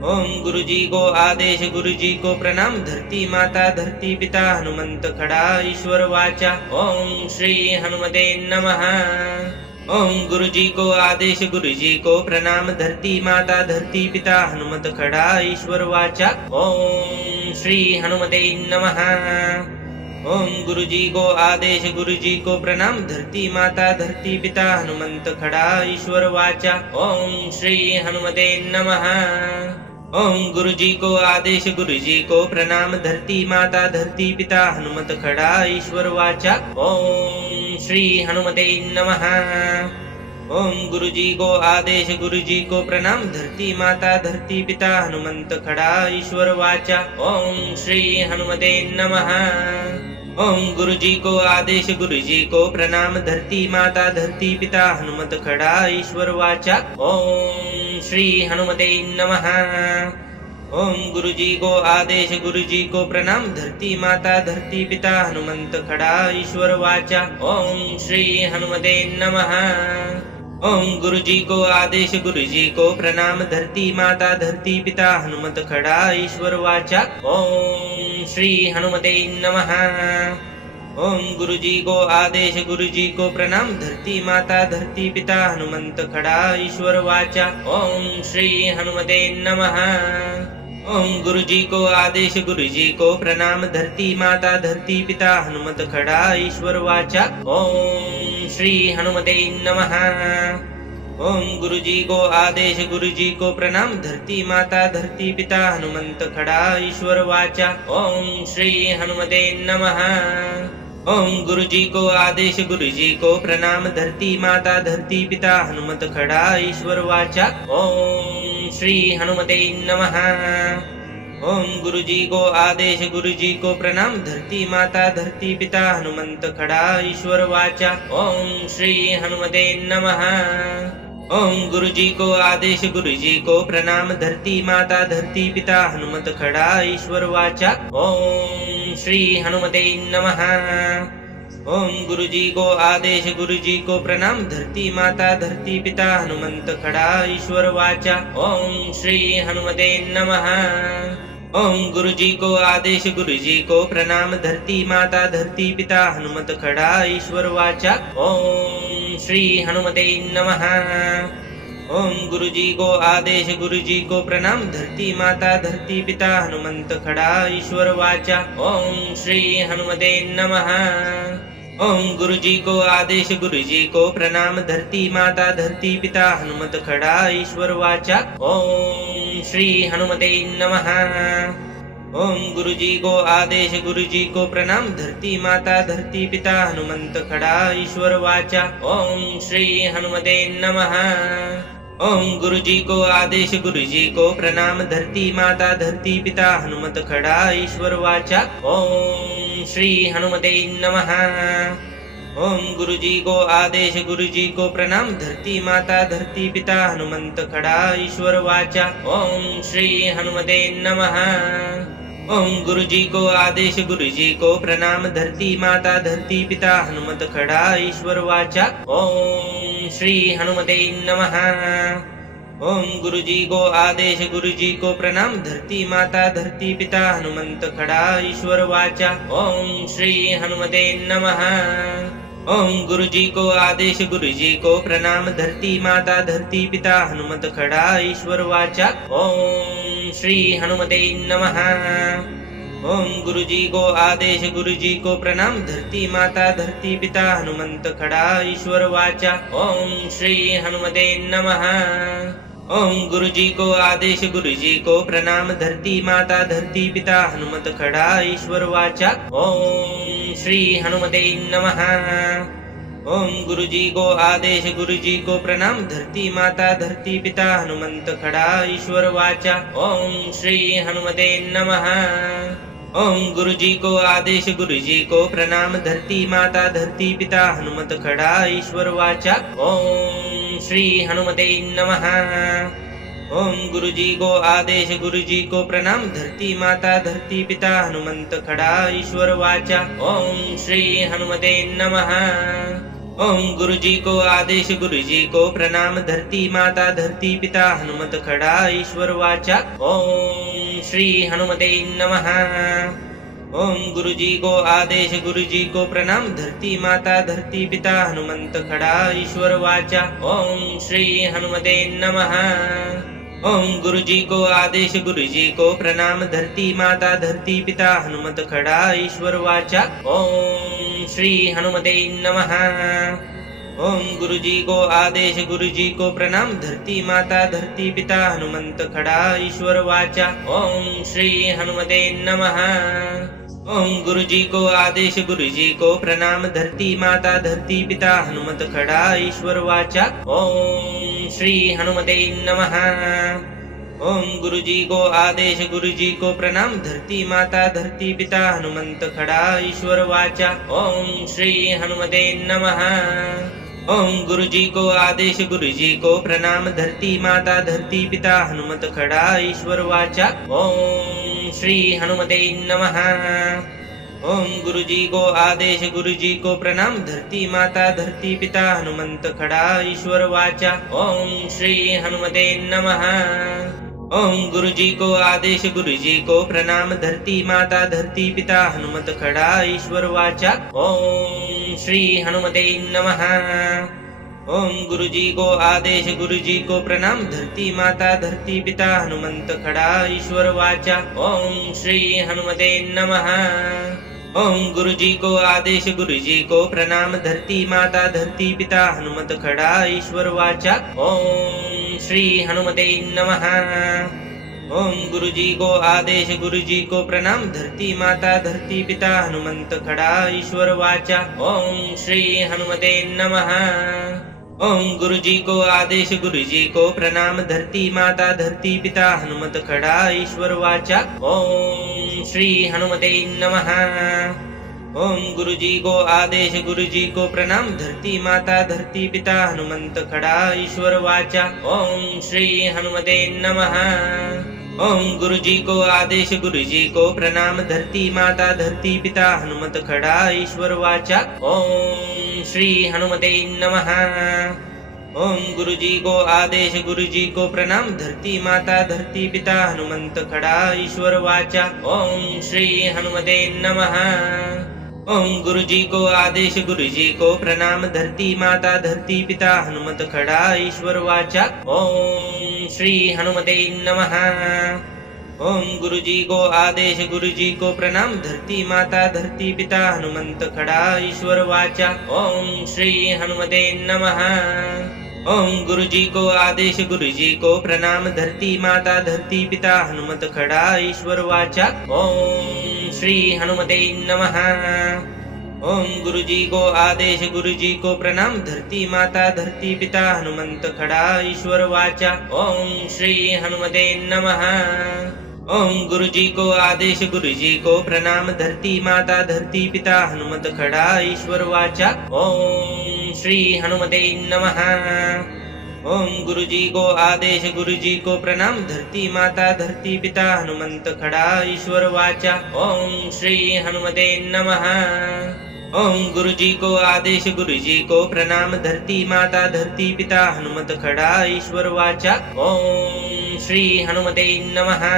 ओम गुरु जी को आदेश, गुरु जी को प्रणाम। धरती माता, धरती पिता, हनुमंत खड़ा, ईश्वर वाचा। ओम श्री हनुमते नमः। ओम गुरु जी को आदेश, गुरु जी को प्रणाम। धरती माता, धरती पिता, हनुमत खड़ा, ईश्वर वाचा। ओम श्री हनुमते नमः। ओम गुरु जी को आदेश, गुरु जी को प्रणाम। धरती माता, धरती पिता, हनुमंत खड़ा, ईश्वर वाचा। ओम श्री हनुमते नमः। ओम गुरु जी को आदेश, गुरु जी को प्रणाम, धरती माता धरती पिता हनुमत खड़ा ईश्वर वाचा। ओम श्री हनुमते नमः। ओम गुरु जी को आदेश, गुरु जी को प्रणाम, धरती माता धरती पिता हनुमंत खड़ा ईश्वर वाचा। ओम श्री हनुमते नमः। ओम गुरु जी को आदेश, गुरु जी को प्रणाम, धरती माता धरती पिता हनुमत खड़ा ईश्वर वाचा। ओम श्री हनुमते नमः। ओम गुरु जी को आदेश, गुरु जी को प्रणाम, धरती माता धरती पिता हनुमंत खड़ा ईश्वर वाचा। ओम श्री हनुमते नमः। ओम गुरु जी को आदेश, गुरु जी को प्रणाम, धरती माता धरती पिता हनुमत खड़ा ईश्वर वाचा। ओम श्री हनुमते नमः। ओम गुरु जी को आदेश, गुरु जी को प्रणाम, धरती माता धरती पिता हनुमंत खड़ा ईश्वर वाचा। ओम श्री हनुमते नमः। ओम गुरु जी को आदेश, गुरु जी को प्रणाम, धरती माता धरती पिता हनुमत खड़ा ईश्वर वाचा। ओम श्री हनुमते नमः। ओम गुरु जी को आदेश, गुरु जी को प्रणाम, धरती माता धरती पिता हनुमंत खड़ा ईश्वर वाचा। ओम श्री हनुमते नमः। ओम गुरु जी को आदेश, गुरु जी को प्रणाम, धरती माता धरती पिता हनुमत खड़ा ईश्वर वाचा। ओम श्री हनुमते नमः। ओम गुरु जी को आदेश, गुरु जी को प्रणाम, धरती माता धरती पिता हनुमंत खड़ा ईश्वर वाचा। ओम श्री हनुमते नमः। ओम गुरु जी को आदेश, गुरु जी को प्रणाम, धरती माता धरती पिता हनुमत खड़ा ईश्वर वाचा। ओम श्री हनुमते नमः। ओम गुरु जी को आदेश, गुरु जी को प्रणाम, धरती माता धरती पिता हनुमंत खड़ा ईश्वर वाचा। ओम श्री हनुमते नमः। ओम गुरु जी को आदेश, गुरु जी को प्रणाम, धरती माता धरती पिता हनुमत खड़ा ईश्वर वाचा। ओम श्री हनुमते नमः। ओम गुरु जी को आदेश, गुरु जी को प्रणाम, धरती माता धरती पिता हनुमंत खड़ा ईश्वर वाचा। ओम श्री हनुमते नमः। ओम गुरु जी को आदेश, गुरु जी को प्रणाम, धरती माता धरती पिता हनुमत खड़ा ईश्वर वाचा। ओम श्री हनुमते नमः। ओम गुरु जी को आदेश, गुरु जी को प्रणाम, धरती माता धरती पिता हनुमंत खड़ा ईश्वर वाचा। ओम श्री हनुमते नमः। ओम गुरु जी को आदेश, गुरु जी को प्रणाम, धरती माता धरती पिता हनुमत खड़ा ईश्वर वाचा। ओम श्री हनुमते नमः। ओम गुरु जी को आदेश, गुरु जी को प्रणाम, धरती माता धरती पिता हनुमंत खड़ा ईश्वर वाचा। ओम श्री हनुमते नमः। ओम गुरु जी को आदेश, गुरु जी को प्रणाम, धरती माता धरती पिता हनुमत खड़ा ईश्वर वाचा। ओम श्री हनुमते नमः। ओम गुरु जी को आदेश, गुरु जी को प्रणाम, धरती माता धरती पिता हनुमंत खड़ा ईश्वर वाचा। ओम श्री हनुमते नमः। ओम गुरु जी को आदेश, गुरु जी को प्रणाम, धरती माता धरती पिता हनुमत खड़ा ईश्वर वाचा। ओम श्री हनुमते नमः। ओम गुरु जी को आदेश, गुरु जी को प्रणाम, धरती माता धरती पिता हनुमंत खड़ा ईश्वर वाचा। ओम श्री हनुमते नमः। ओम गुरु जी को आदेश, गुरु जी को प्रणाम, धरती माता धरती पिता हनुमत खड़ा ईश्वर वाचा। ओम श्री हनुमते नमः। ओम गुरु जी को आदेश, गुरु जी को प्रणाम, धरती माता धरती पिता हनुमंत खड़ा ईश्वर वाचा। ओम श्री हनुमते नमः। ओम गुरु जी को आदेश, गुरु जी को प्रणाम, धरती माता धरती पिता हनुमत खड़ा ईश्वर वाचा। ओम श्री हनुमते नमः। ओम गुरु जी को आदेश, गुरु जी को प्रणाम, धरती माता धरती पिता हनुमंत खड़ा ईश्वर वाचा। ओम श्री हनुमते नमः। ओम गुरु जी को आदेश, गुरु जी को प्रणाम, धरती माता धरती पिता हनुमत खड़ा ईश्वर वाचा। ओम श्री हनुमते नमः। ओम गुरु जी को आदेश, गुरु जी को प्रणाम, धरती माता धरती पिता हनुमंत खड़ा ईश्वर वाचा। ओम श्री हनुमते नमः। ओम गुरु जी को आदेश, गुरु जी को प्रणाम, धरती माता धरती पिता हनुमत खड़ा ईश्वर वाचा। ओम श्री हनुमते नमः। ओम गुरु जी को आदेश, गुरु जी को प्रणाम। धरती माता, धरती पिता, हनुमंत खड़ा, ईश्वर वाचा। ओम श्री हनुमते नमः। ओम गुरु जी को आदेश, गुरु जी को प्रणाम। धरती माता, धरती पिता, हनुमत खड़ा, ईश्वर वाचा। ओम श्री हनुमते नमः। ओम गुरु जी को आदेश, गुरु जी को प्रणाम। धरती माता, धरती पिता, हनुमंत खड़ा, ईश्वर वाचा। ओम श्री हनुमते नमः। ओम गुरु जी को आदेश, गुरु जी को प्रणाम। धरती माता, धरती पिता, हनुमत खड़ा, ईश्वर वाचा। ओम श्री हनुमते नमः। ओम गुरु जी को आदेश, गुरु जी को प्रणाम। धरती माता, धरती पिता, हनुमंत खड़ा, ईश्वर वाचा। ओम श्री हनुमते नमः। ओम गुरु जी को आदेश, गुरु जी को प्रणाम। धरती माता, धरती पिता, हनुमत खड़ा, ईश्वर वाचा। ओम श्री हनुमते नमः। ओम गुरु जी को आदेश, गुरु जी को प्रणाम। धरती माता, धरती पिता, हनुमंत खड़ा, ईश्वर वाचा। ओम श्री हनुमते नमः। ओम गुरु जी को आदेश, गुरु जी को प्रणाम। धरती माता, धरती पिता, हनुमत खड़ा, ईश्वर वाचा। ओम श्री हनुमते नमः। ओम गुरु जी को आदेश, गुरु जी को प्रणाम। धरती माता, धरती पिता, हनुमंत खड़ा, ईश्वर वाचा। ओम श्री हनुमते नमः। ओम गुरु जी को आदेश, गुरु जी को प्रणाम। धरती माता, धरती पिता, हनुमत खड़ा, ईश्वर वाचा। ओम श्री हनुमते नमः। ओम गुरु जी को आदेश, गुरु जी को प्रणाम। धरती माता, धरती पिता, हनुमंत खड़ा, ईश्वर वाचा। ओम श्री हनुमते नमः। ओम गुरु जी को आदेश, गुरु जी को प्रणाम। धरती माता, धरती पिता, हनुमत खड़ा, ईश्वर वाचा। ओम श्री हनुमते नमः। ओम गुरु जी को आदेश, गुरु जी को प्रणाम। धरती माता, धरती पिता, हनुमंत खड़ा, ईश्वर वाचा। ओम श्री हनुमते नमः। ओम गुरु जी को आदेश, गुरु जी को प्रणाम। धरती माता, धरती पिता, हनुमत खड़ा, ईश्वर वाचा। ओम श्री हनुमते नमः। ओम गुरु जी को आदेश, गुरु जी को प्रणाम। धरती माता, धरती पिता, हनुमंत खड़ा, ईश्वर वाचा। ओम श्री हनुमते नमः। ओम गुरु जी को आदेश, गुरु जी को प्रणाम। धरती माता, धरती पिता, हनुमत खड़ा, ईश्वर वाचा। ओम श्री हनुमते नमः। ओम गुरु जी को आदेश, गुरु जी को प्रणाम। धरती माता, धरती पिता, हनुमंत खड़ा, ईश्वर वाचा। ओम श्री हनुमते नमः। ओम गुरु जी को आदेश, गुरु जी को प्रणाम। धरती माता, धरती पिता, हनुमत खड़ा, ईश्वर वाचा। ओम श्री हनुमते नमः। ओम गुरु जी को आदेश, गुरु जी को प्रणाम। धरती माता, धरती पिता, हनुमंत खड़ा, ईश्वर वाचा। ओम श्री हनुमते नमः। ओम गुरु जी को आदेश, गुरु जी को प्रणाम। धरती माता, धरती पिता, हनुमत खड़ा, ईश्वर वाचा। ओम श्री हनुमते नमः।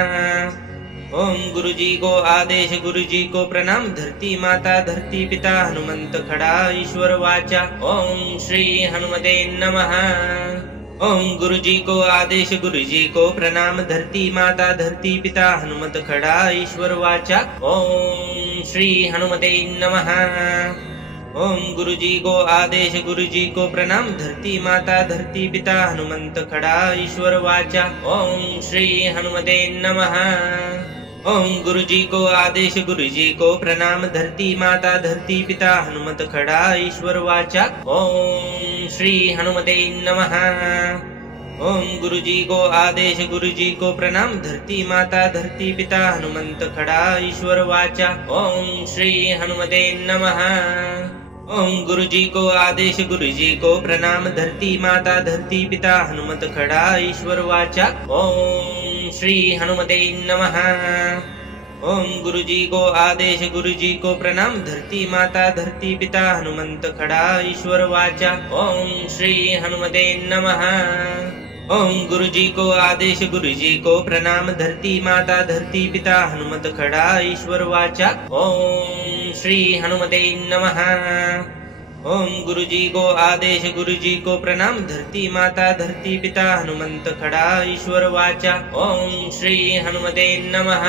ओम गुरु जी को आदेश, गुरु जी को प्रणाम। धरती माता, धरती पिता, हनुमंत खड़ा, ईश्वर वाचा। ओम श्री हनुमते नमः। ओम गुरु जी को आदेश, गुरु जी को प्रणाम। धरती माता, धरती पिता, हनुमत खड़ा, ईश्वर वाचा। ओम श्री हनुमते नमः। ओम गुरु जी को आदेश, गुरु जी को प्रणाम। धरती माता, धरती पिता, हनुमंत खड़ा, ईश्वर वाचा। ओम श्री हनुमते नमः। ओम गुरु जी को आदेश, गुरु जी को प्रणाम। धरती माता, धरती पिता, हनुमत खड़ा, ईश्वर वाचा। ओम श्री हनुमते नमः। ओम गुरु जी को आदेश, गुरु जी को प्रणाम। धरती माता, धरती पिता, हनुमंत खड़ा, ईश्वर वाचा। ओम श्री हनुमते नमः। ओम गुरु जी को आदेश, गुरु जी को प्रणाम। धरती माता, धरती पिता, हनुमत खड़ा, ईश्वर वाचा। ओम श्री हनुमते नमः। ओम गुरु जी को आदेश, गुरु जी को प्रणाम। धरती माता, धरती पिता, हनुमंत खड़ा, ईश्वर वाचा। ओम श्री हनुमते नमः। ओम गुरु जी को आदेश, गुरु जी को प्रणाम। धरती माता, धरती पिता, हनुमत खड़ा, ईश्वर वाचा। ओम श्री हनुमते नमः। ओम गुरु जी को आदेश, गुरु जी को प्रणाम। धरती माता, धरती पिता, हनुमंत खड़ा, ईश्वर वाचा। ओम श्री हनुमते नमः।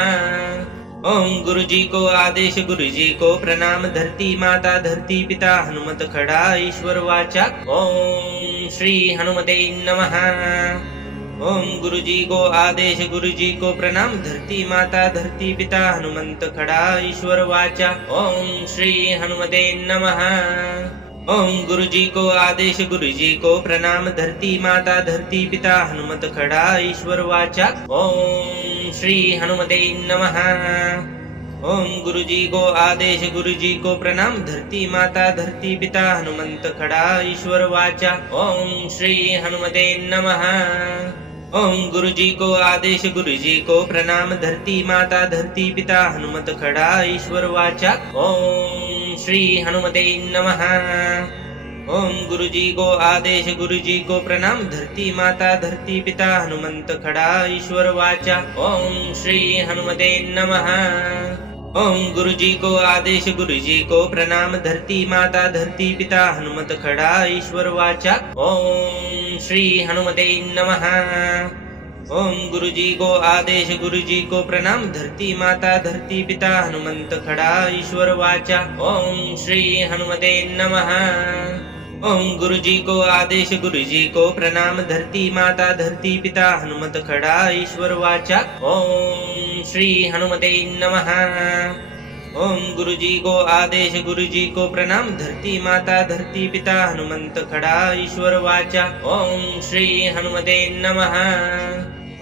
ओम गुरु जी को आदेश गुरु जी को प्रणाम धरती माता धरती पिता हनुमत खड़ा ईश्वर वाचा। ओम श्री हनुमते नमः। ओम गुरु जी को आदेश गुरु जी को प्रणाम धरती माता धरती पिता हनुमंत खड़ा ईश्वर वाचा। ओम श्री हनुमते नमः। ओम गुरु जी को आदेश गुरु जी को प्रणाम धरती माता धरती पिता हनुमत खड़ा ईश्वर वाचा। ओम श्री हनुमते नमः। ओम गुरु जी को आदेश गुरु जी को प्रणाम धरती माता धरती पिता हनुमंत खड़ा ईश्वर वाचा। ओम श्री हनुमते नमः। ओम गुरु जी को आदेश गुरु जी को प्रणाम धरती माता धरती पिता हनुमत खड़ा ईश्वर वाचा। ओम श्री हनुमते नमः। ओम गुरु जी को आदेश गुरु जी को प्रणाम धरती माता धरती पिता हनुमंत खड़ा ईश्वर वाचा। ओम श्री हनुमते नमः। ओम गुरु जी को आदेश गुरु जी को प्रणाम धरती माता धरती पिता हनुमत खड़ा ईश्वर वाचा। ओम श्री हनुमते नमः। ओम गुरु जी को आदेश गुरु जी को प्रणाम धरती माता धरती पिता हनुमंत खड़ा ईश्वर वाचा। ओम श्री हनुमते नमः। ओम गुरु जी को आदेश गुरु जी को प्रणाम धरती माता धरती पिता हनुमत खड़ा ईश्वर वाचा। ओम श्री हनुमते नमः। ओम गुरु जी को आदेश गुरु जी को प्रणाम धरती माता धरती पिता हनुमंत खड़ा ईश्वर वाचा। ओम श्री हनुमते नमः।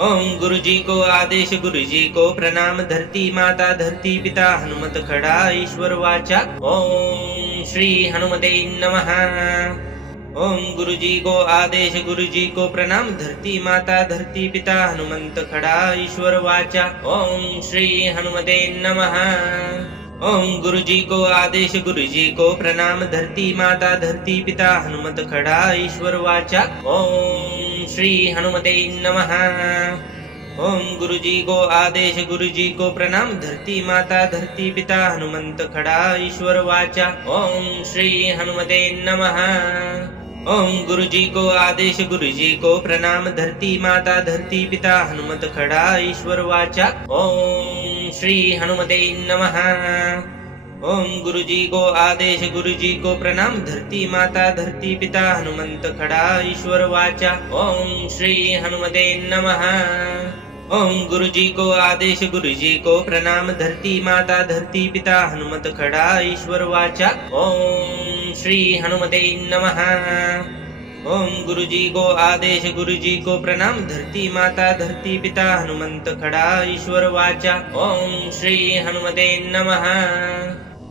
ओम गुरु जी को आदेश गुरु जी को प्रणाम धरती माता धरती पिता हनुमत खड़ा ईश्वर वाचा। ओम श्री हनुमते नमः। ओम गुरु जी को आदेश गुरु जी को प्रणाम धरती माता धरती पिता हनुमंत खड़ा ईश्वर वाचा। ओम श्री हनुमते नमः। ओम गुरु जी को आदेश गुरु जी को प्रणाम धरती माता धरती पिता हनुमत खड़ा ईश्वर वाचा। ओम श्री हनुमते नमः। ओम गुरु जी को आदेश गुरु जी को प्रणाम धरती माता धरती पिता हनुमंत खड़ा ईश्वर वाचा। ओम श्री हनुमते नमः। ओम गुरु जी को आदेश गुरु जी को प्रणाम धरती माता धरती पिता हनुमत खड़ा ईश्वर वाचा। ओम श्री हनुमते नमः। ओम गुरु जी को आदेश गुरु जी को प्रणाम धरती माता धरती पिता हनुमंत खड़ा ईश्वर वाचा। ओम श्री हनुमते नमः। ओम गुरु जी को आदेश गुरु जी को प्रणाम धरती माता धरती पिता हनुमत खड़ा ईश्वर वाचा। ओम श्री हनुमते नमः। ओम गुरु जी को आदेश गुरु जी को प्रणाम धरती माता धरती पिता हनुमंत खड़ा ईश्वर वाचा। ओम श्री हनुमते नमः।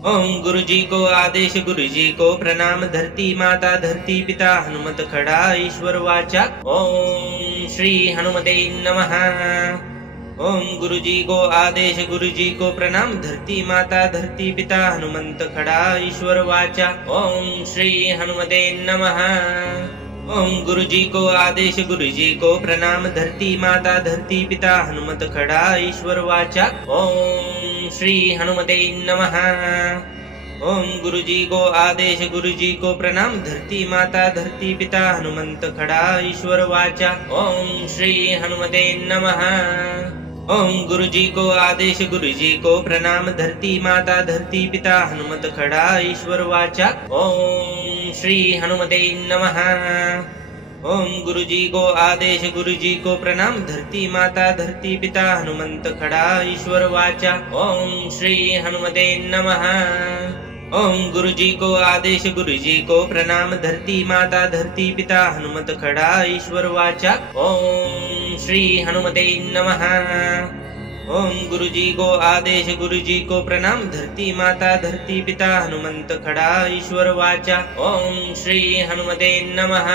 ओम गुरु जी को आदेश गुरु जी को प्रणाम धरती माता धरती पिता हनुमत खड़ा ईश्वर वाचा। ओम श्री हनुमते नमः। ओम गुरु जी को आदेश गुरु जी को प्रणाम धरती माता धरती पिता हनुमंत खड़ा ईश्वर वाचा। ओम श्री हनुमते नमः। ओम गुरु जी को आदेश गुरु जी को प्रणाम धरती माता धरती पिता हनुमत खड़ा ईश्वर वाचा। ओम श्री हनुमते नमः। ओम गुरु जी को आदेश गुरु जी को प्रणाम धरती माता धरती पिता हनुमंत खड़ा ईश्वर वाचा। ओम श्री हनुमते नमः। ओम गुरु जी को आदेश गुरु जी को प्रणाम धरती माता धरती पिता हनुमत खड़ा ईश्वर वाचा। ओम श्री हनुमते नमः। ओम गुरु जी को आदेश गुरु जी को प्रणाम धरती माता धरती पिता हनुमंत खड़ा ईश्वर वाचा। ओम श्री हनुमते नमः। ओम गुरु जी को आदेश गुरु जी को प्रणाम धरती माता धरती पिता हनुमत खड़ा ईश्वर वाचा। ओम श्री हनुमते नमः। ओम गुरु जी को आदेश गुरु जी को प्रणाम धरती माता धरती पिता हनुमंत खड़ा ईश्वर वाचा। ओम श्री हनुमते नमः।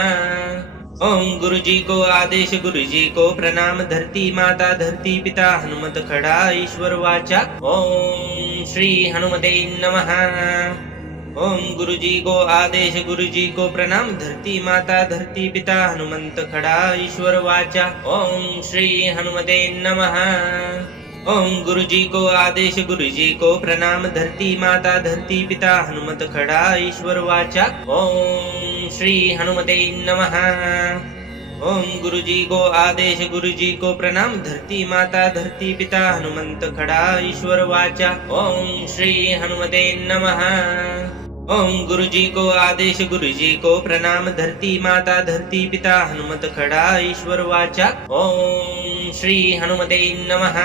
ओम गुरु जी को आदेश गुरु जी को प्रणाम धरती माता धरती पिता हनुमत खड़ा ईश्वर वाचा। ओम श्री हनुमते नमः। ओम गुरु जी को आदेश गुरु जी को प्रणाम धरती माता धरती पिता हनुमंत खड़ा ईश्वर वाचा। ओम श्री हनुमते नमः। ओम गुरु जी को आदेश गुरु जी को प्रणाम धरती माता धरती पिता हनुमत खड़ा ईश्वर वाचा। ओम श्री हनुमते नमः। ओम गुरु जी को आदेश, गुरु जी को प्रणाम। धरती माता, धरती पिता, हनुमंत खड़ा, ईश्वर वाचा। ओम श्री हनुमते नमः। ओम गुरु जी को आदेश, गुरु जी को प्रणाम। धरती माता, धरती पिता, हनुमत खड़ा, ईश्वर वाचा। ओम श्री हनुमते नमः।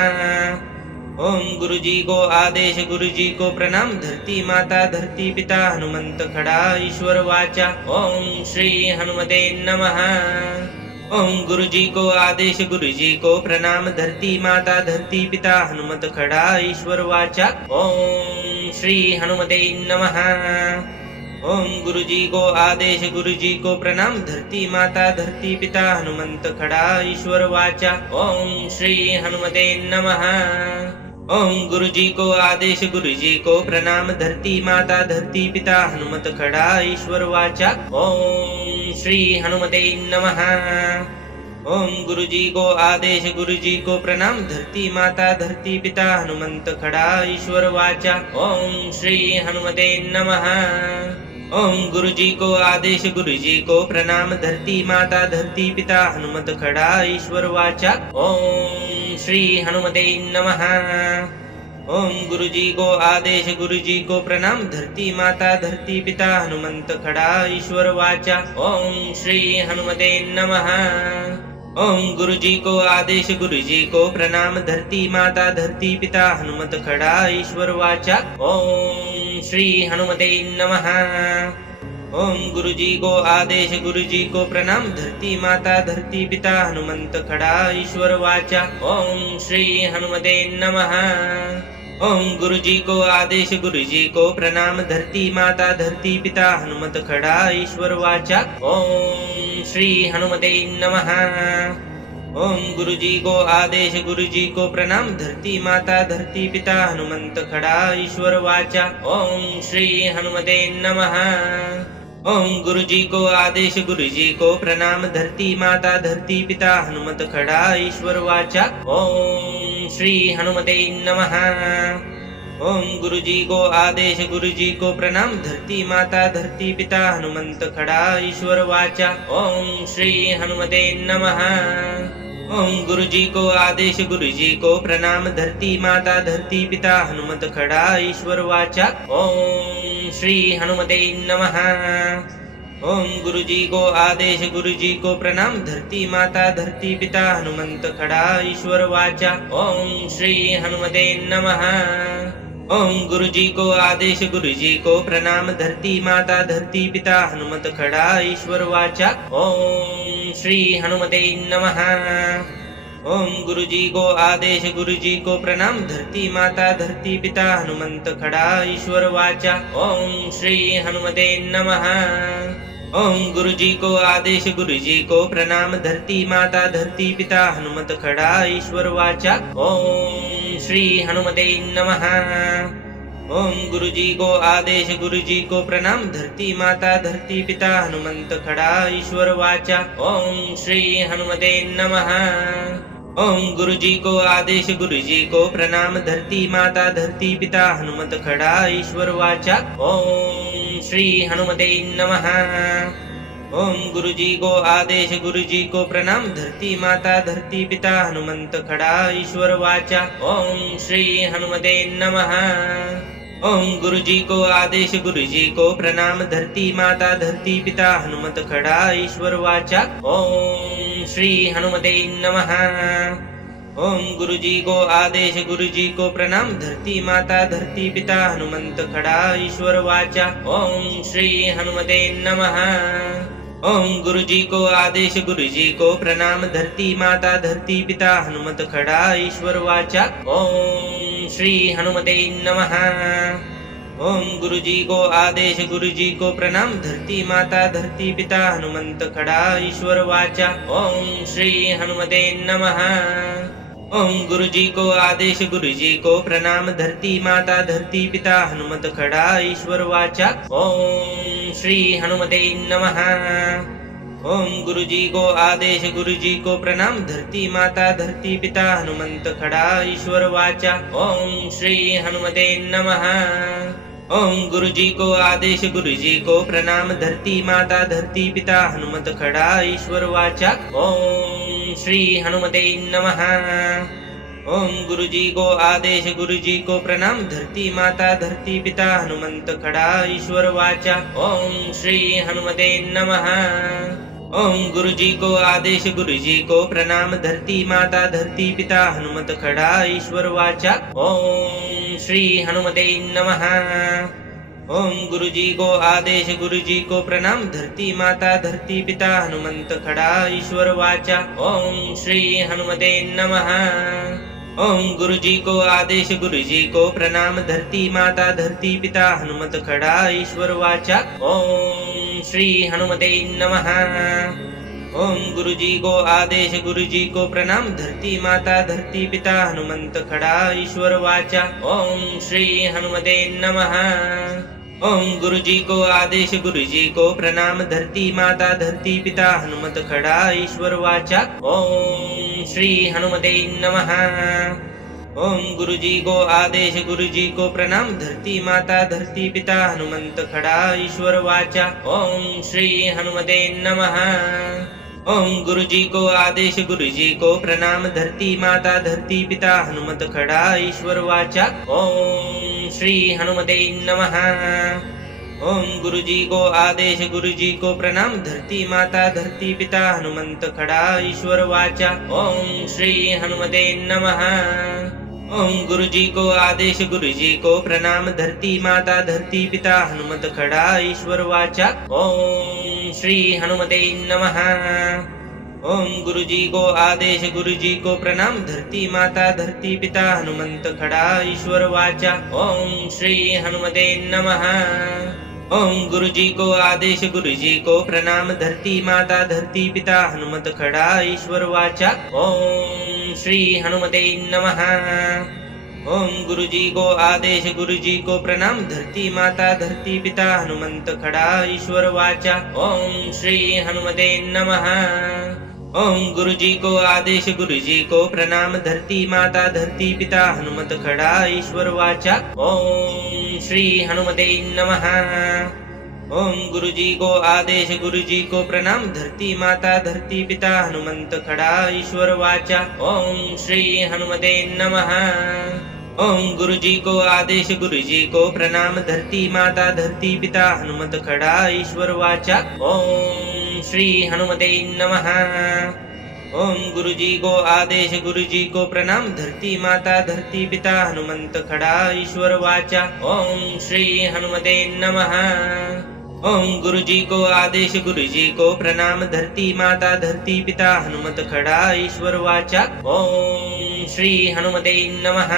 ओम गुरु जी को आदेश, गुरु जी को प्रणाम। धरती माता, धरती पिता, हनुमंत खड़ा, ईश्वर वाचा। ओम श्री हनुमते नमः। ओम गुरु जी को आदेश, गुरु जी को प्रणाम। धरती माता, धरती पिता, हनुमत खड़ा, ईश्वर वाचा। ओम श्री हनुमते नमः। ओम गुरु जी को आदेश, गुरु जी को प्रणाम। धरती माता, धरती पिता, हनुमंत खड़ा, ईश्वर वाचा। ओम श्री हनुमते नमः। ओम गुरु जी को आदेश, गुरु जी को प्रणाम। धरती माता, धरती पिता, हनुमत खड़ा, ईश्वर वाचा। ओम श्री हनुमते नमः। ओम गुरु जी को आदेश, गुरु जी को प्रणाम। धरती माता, धरती पिता, हनुमंत खड़ा, ईश्वर वाचा। ओम श्री हनुमते नमः। ओम गुरु जी को आदेश, गुरु जी को प्रणाम। धरती माता, धरती पिता, हनुमत खड़ा, ईश्वर वाचा। ओम श्री हनुमते नमः। ओम गुरु जी को आदेश, गुरु जी को प्रणाम। धरती माता, धरती पिता, हनुमंत खड़ा, ईश्वर वाचा। ओम श्री हनुमते नमः। ओम गुरु जी को आदेश, गुरु जी को प्रणाम। धरती माता, धरती पिता, हनुमत खड़ा, ईश्वर वाचा। ओम श्री हनुमते नमः। ओम गुरु जी को आदेश, गुरु जी को प्रणाम। धरती माता, धरती पिता, हनुमंत खड़ा, ईश्वर वाचा। ओम श्री हनुमते नमः। ओम गुरु जी को आदेश, गुरु जी को प्रणाम। धरती माता, धरती पिता, हनुमत खड़ा, ईश्वर वाचा। ओम श्री हनुमते नमः। ओम गुरु जी को आदेश, गुरु जी को प्रणाम। धरती माता, धरती पिता, हनुमंत खड़ा, ईश्वर वाचा। ओम श्री हनुमते नमः। ओम गुरु जी को आदेश, गुरु जी को प्रणाम। धरती माता, धरती पिता, हनुमत खड़ा, ईश्वर वाचा। ओम श्री हनुमते नमः। ओम गुरु जी को आदेश, गुरु जी को प्रणाम। धरती माता, धरती पिता, हनुमंत खड़ा, ईश्वर वाचा। ओम श्री हनुमते नमः। ओम गुरु जी को आदेश, गुरु जी को प्रणाम। धरती माता, धरती पिता, हनुमत खड़ा, ईश्वर वाचा। ओम श्री हनुमते नमः। ओम गुरु जी को आदेश, गुरु जी को प्रणाम। धरती माता, धरती पिता, हनुमंत खड़ा, ईश्वर वाचा। ओम श्री हनुमते नमः। ओम गुरु जी को आदेश, गुरु जी को प्रणाम। धरती माता, धरती पिता, हनुमत खड़ा, ईश्वर वाचा। ओम श्री हनुमते नमः। ओम गुरु जी को आदेश, गुरु जी को प्रणाम। धरती माता, धरती पिता, हनुमंत खड़ा, ईश्वर वाचा। ओम श्री हनुमते नमः। ओम गुरु जी को आदेश, गुरु जी को प्रणाम। धरती माता, धरती पिता, हनुमत खड़ा, ईश्वर वाचा। ओम श्री हनुमते नमः। ओम गुरु जी को आदेश, गुरु जी को प्रणाम। धरती माता, धरती पिता, हनुमंत खड़ा, ईश्वर वाचा। ओम श्री हनुमते नमः। ओम गुरु जी को आदेश, गुरु जी को प्रणाम। धरती माता, धरती पिता, हनुमत खड़ा, ईश्वर वाचा। ओम श्री हनुमते नमः। ओम गुरु जी को आदेश, गुरु जी को प्रणाम। धरती माता, धरती पिता, हनुमंत खड़ा, ईश्वर वाचा। ओम श्री हनुमते नमः। ओम गुरु जी को आदेश, गुरु जी को प्रणाम। धरती माता, धरती पिता, हनुमत खड़ा, ईश्वर वाचा। ओम श्री हनुमते नमः। ओम गुरु जी को आदेश, गुरु जी को प्रणाम। धरती माता, धरती पिता, हनुमंत खड़ा, ईश्वर वाचा। ओम श्री हनुमते नमः। ओम गुरु जी को आदेश, गुरु जी को प्रणाम। धरती माता, धरती पिता, हनुमत खड़ा, ईश्वर वाचा। ओम श्री हनुमते नमः। ओम गुरु जी को आदेश, गुरु जी को प्रणाम। धरती माता, धरती पिता, हनुमंत खड़ा, ईश्वर वाचा। ओम श्री हनुमते नमः। ओम गुरु जी को आदेश, गुरु जी को प्रणाम। धरती माता, धरती पिता, हनुमत खड़ा, ईश्वर वाचा। ओम श्री हनुमते नमः। ओम गुरु जी को आदेश, गुरु जी को प्रणाम। धरती माता, धरती पिता, हनुमंत खड़ा, ईश्वर वाचा। ओम श्री हनुमते नमः। ओम गुरु जी को आदेश, गुरु जी को प्रणाम। धरती माता, धरती पिता, हनुमत खड़ा, ईश्वर वाचा। ओम श्री हनुमते नमः। ओम गुरु जी को आदेश, गुरु जी को प्रणाम। धरती माता, धरती पिता, हनुमंत खड़ा, ईश्वर वाचा। ओम श्री हनुमते नमः। ओम गुरु जी को आदेश, गुरु जी को प्रणाम। धरती माता, धरती पिता, हनुमत खड़ा, ईश्वर वाचा। ओम श्री हनुमते नमः। ओम गुरु जी को आदेश, गुरु जी को प्रणाम। धरती माता, धरती पिता, हनुमंत खड़ा, ईश्वर वाचा। ओम श्री हनुमते नमः। ओम गुरु जी को आदेश, गुरु जी को प्रणाम। धरती माता, धरती पिता, हनुमत खड़ा, ईश्वर वाचा। ओम श्री हनुमते नमः। ओम गुरु जी को आदेश, गुरु जी को प्रणाम। धरती माता, धरती पिता, हनुमंत खड़ा, ईश्वर वाचा। ओम श्री हनुमते नमः। ओम गुरु जी को आदेश, गुरु जी को प्रणाम। धरती माता, धरती पिता, हनुमत खड़ा, ईश्वर वाचा। ओम श्री हनुमते नमः। ओम गुरु जी को आदेश, गुरु जी को प्रणाम। धरती माता, धरती पिता, हनुमंत खड़ा, ईश्वर वाचा। ओम श्री हनुमते नमः। ओम गुरु जी को आदेश, गुरु जी को प्रणाम। धरती माता, धरती पिता, हनुमत खड़ा, ईश्वर वाचा। ओम श्री हनुमते नमः। ओम गुरु जी को आदेश, गुरु जी को प्रणाम। धरती माता, धरती पिता, हनुमंत खड़ा, ईश्वर वाचा। ओम श्री हनुमते नमः। ओम गुरु जी को आदेश, गुरु जी को प्रणाम। धरती माता, धरती पिता, हनुमत खड़ा, ईश्वर वाचा। ओम श्री हनुमते नमः। ओम गुरु जी को आदेश, गुरु जी को प्रणाम। धरती माता, धरती पिता, हनुमंत खड़ा, ईश्वर वाचा। ओम श्री हनुमते नमः। ओम गुरु जी को आदेश, गुरु जी को प्रणाम। धरती माता, धरती पिता, हनुमत खड़ा, ईश्वर वाचा। ओम श्री हनुमते नमः। ओम गुरु जी को आदेश, गुरु जी को प्रणाम। धरती माता, धरती पिता, हनुमंत खड़ा, ईश्वर वाचा। ओम श्री हनुमते नमः। ओम गुरु जी को आदेश, गुरु जी को प्रणाम। धरती माता, धरती पिता, हनुमत खड़ा, ईश्वर वाचा। ओम श्री हनुमते नमः। ओम गुरु जी को आदेश, गुरु जी को प्रणाम। धरती माता, धरती पिता, हनुमंत खड़ा, ईश्वर वाचा। ओम श्री हनुमते नमः। ओम गुरु जी को आदेश, गुरु जी को प्रणाम। धरती माता, धरती पिता, हनुमत खड़ा, ईश्वर वाचा। ओम श्री हनुमते नमः। ओम गुरु जी को आदेश, गुरु जी को प्रणाम। धरती माता, धरती पिता, हनुमंत खड़ा, ईश्वर वाचा। ओम श्री हनुमते नमः। ओम गुरु जी को आदेश, गुरु जी को प्रणाम। धरती माता, धरती पिता, हनुमत खड़ा, ईश्वर वाचा। ओम श्री हनुमते नमः।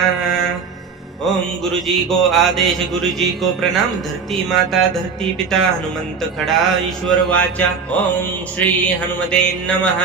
ओम गुरु जी को आदेश, गुरु जी को प्रणाम। धरती माता, धरती पिता, हनुमंत खड़ा, ईश्वर वाचा। ओम श्री हनुमते नमः।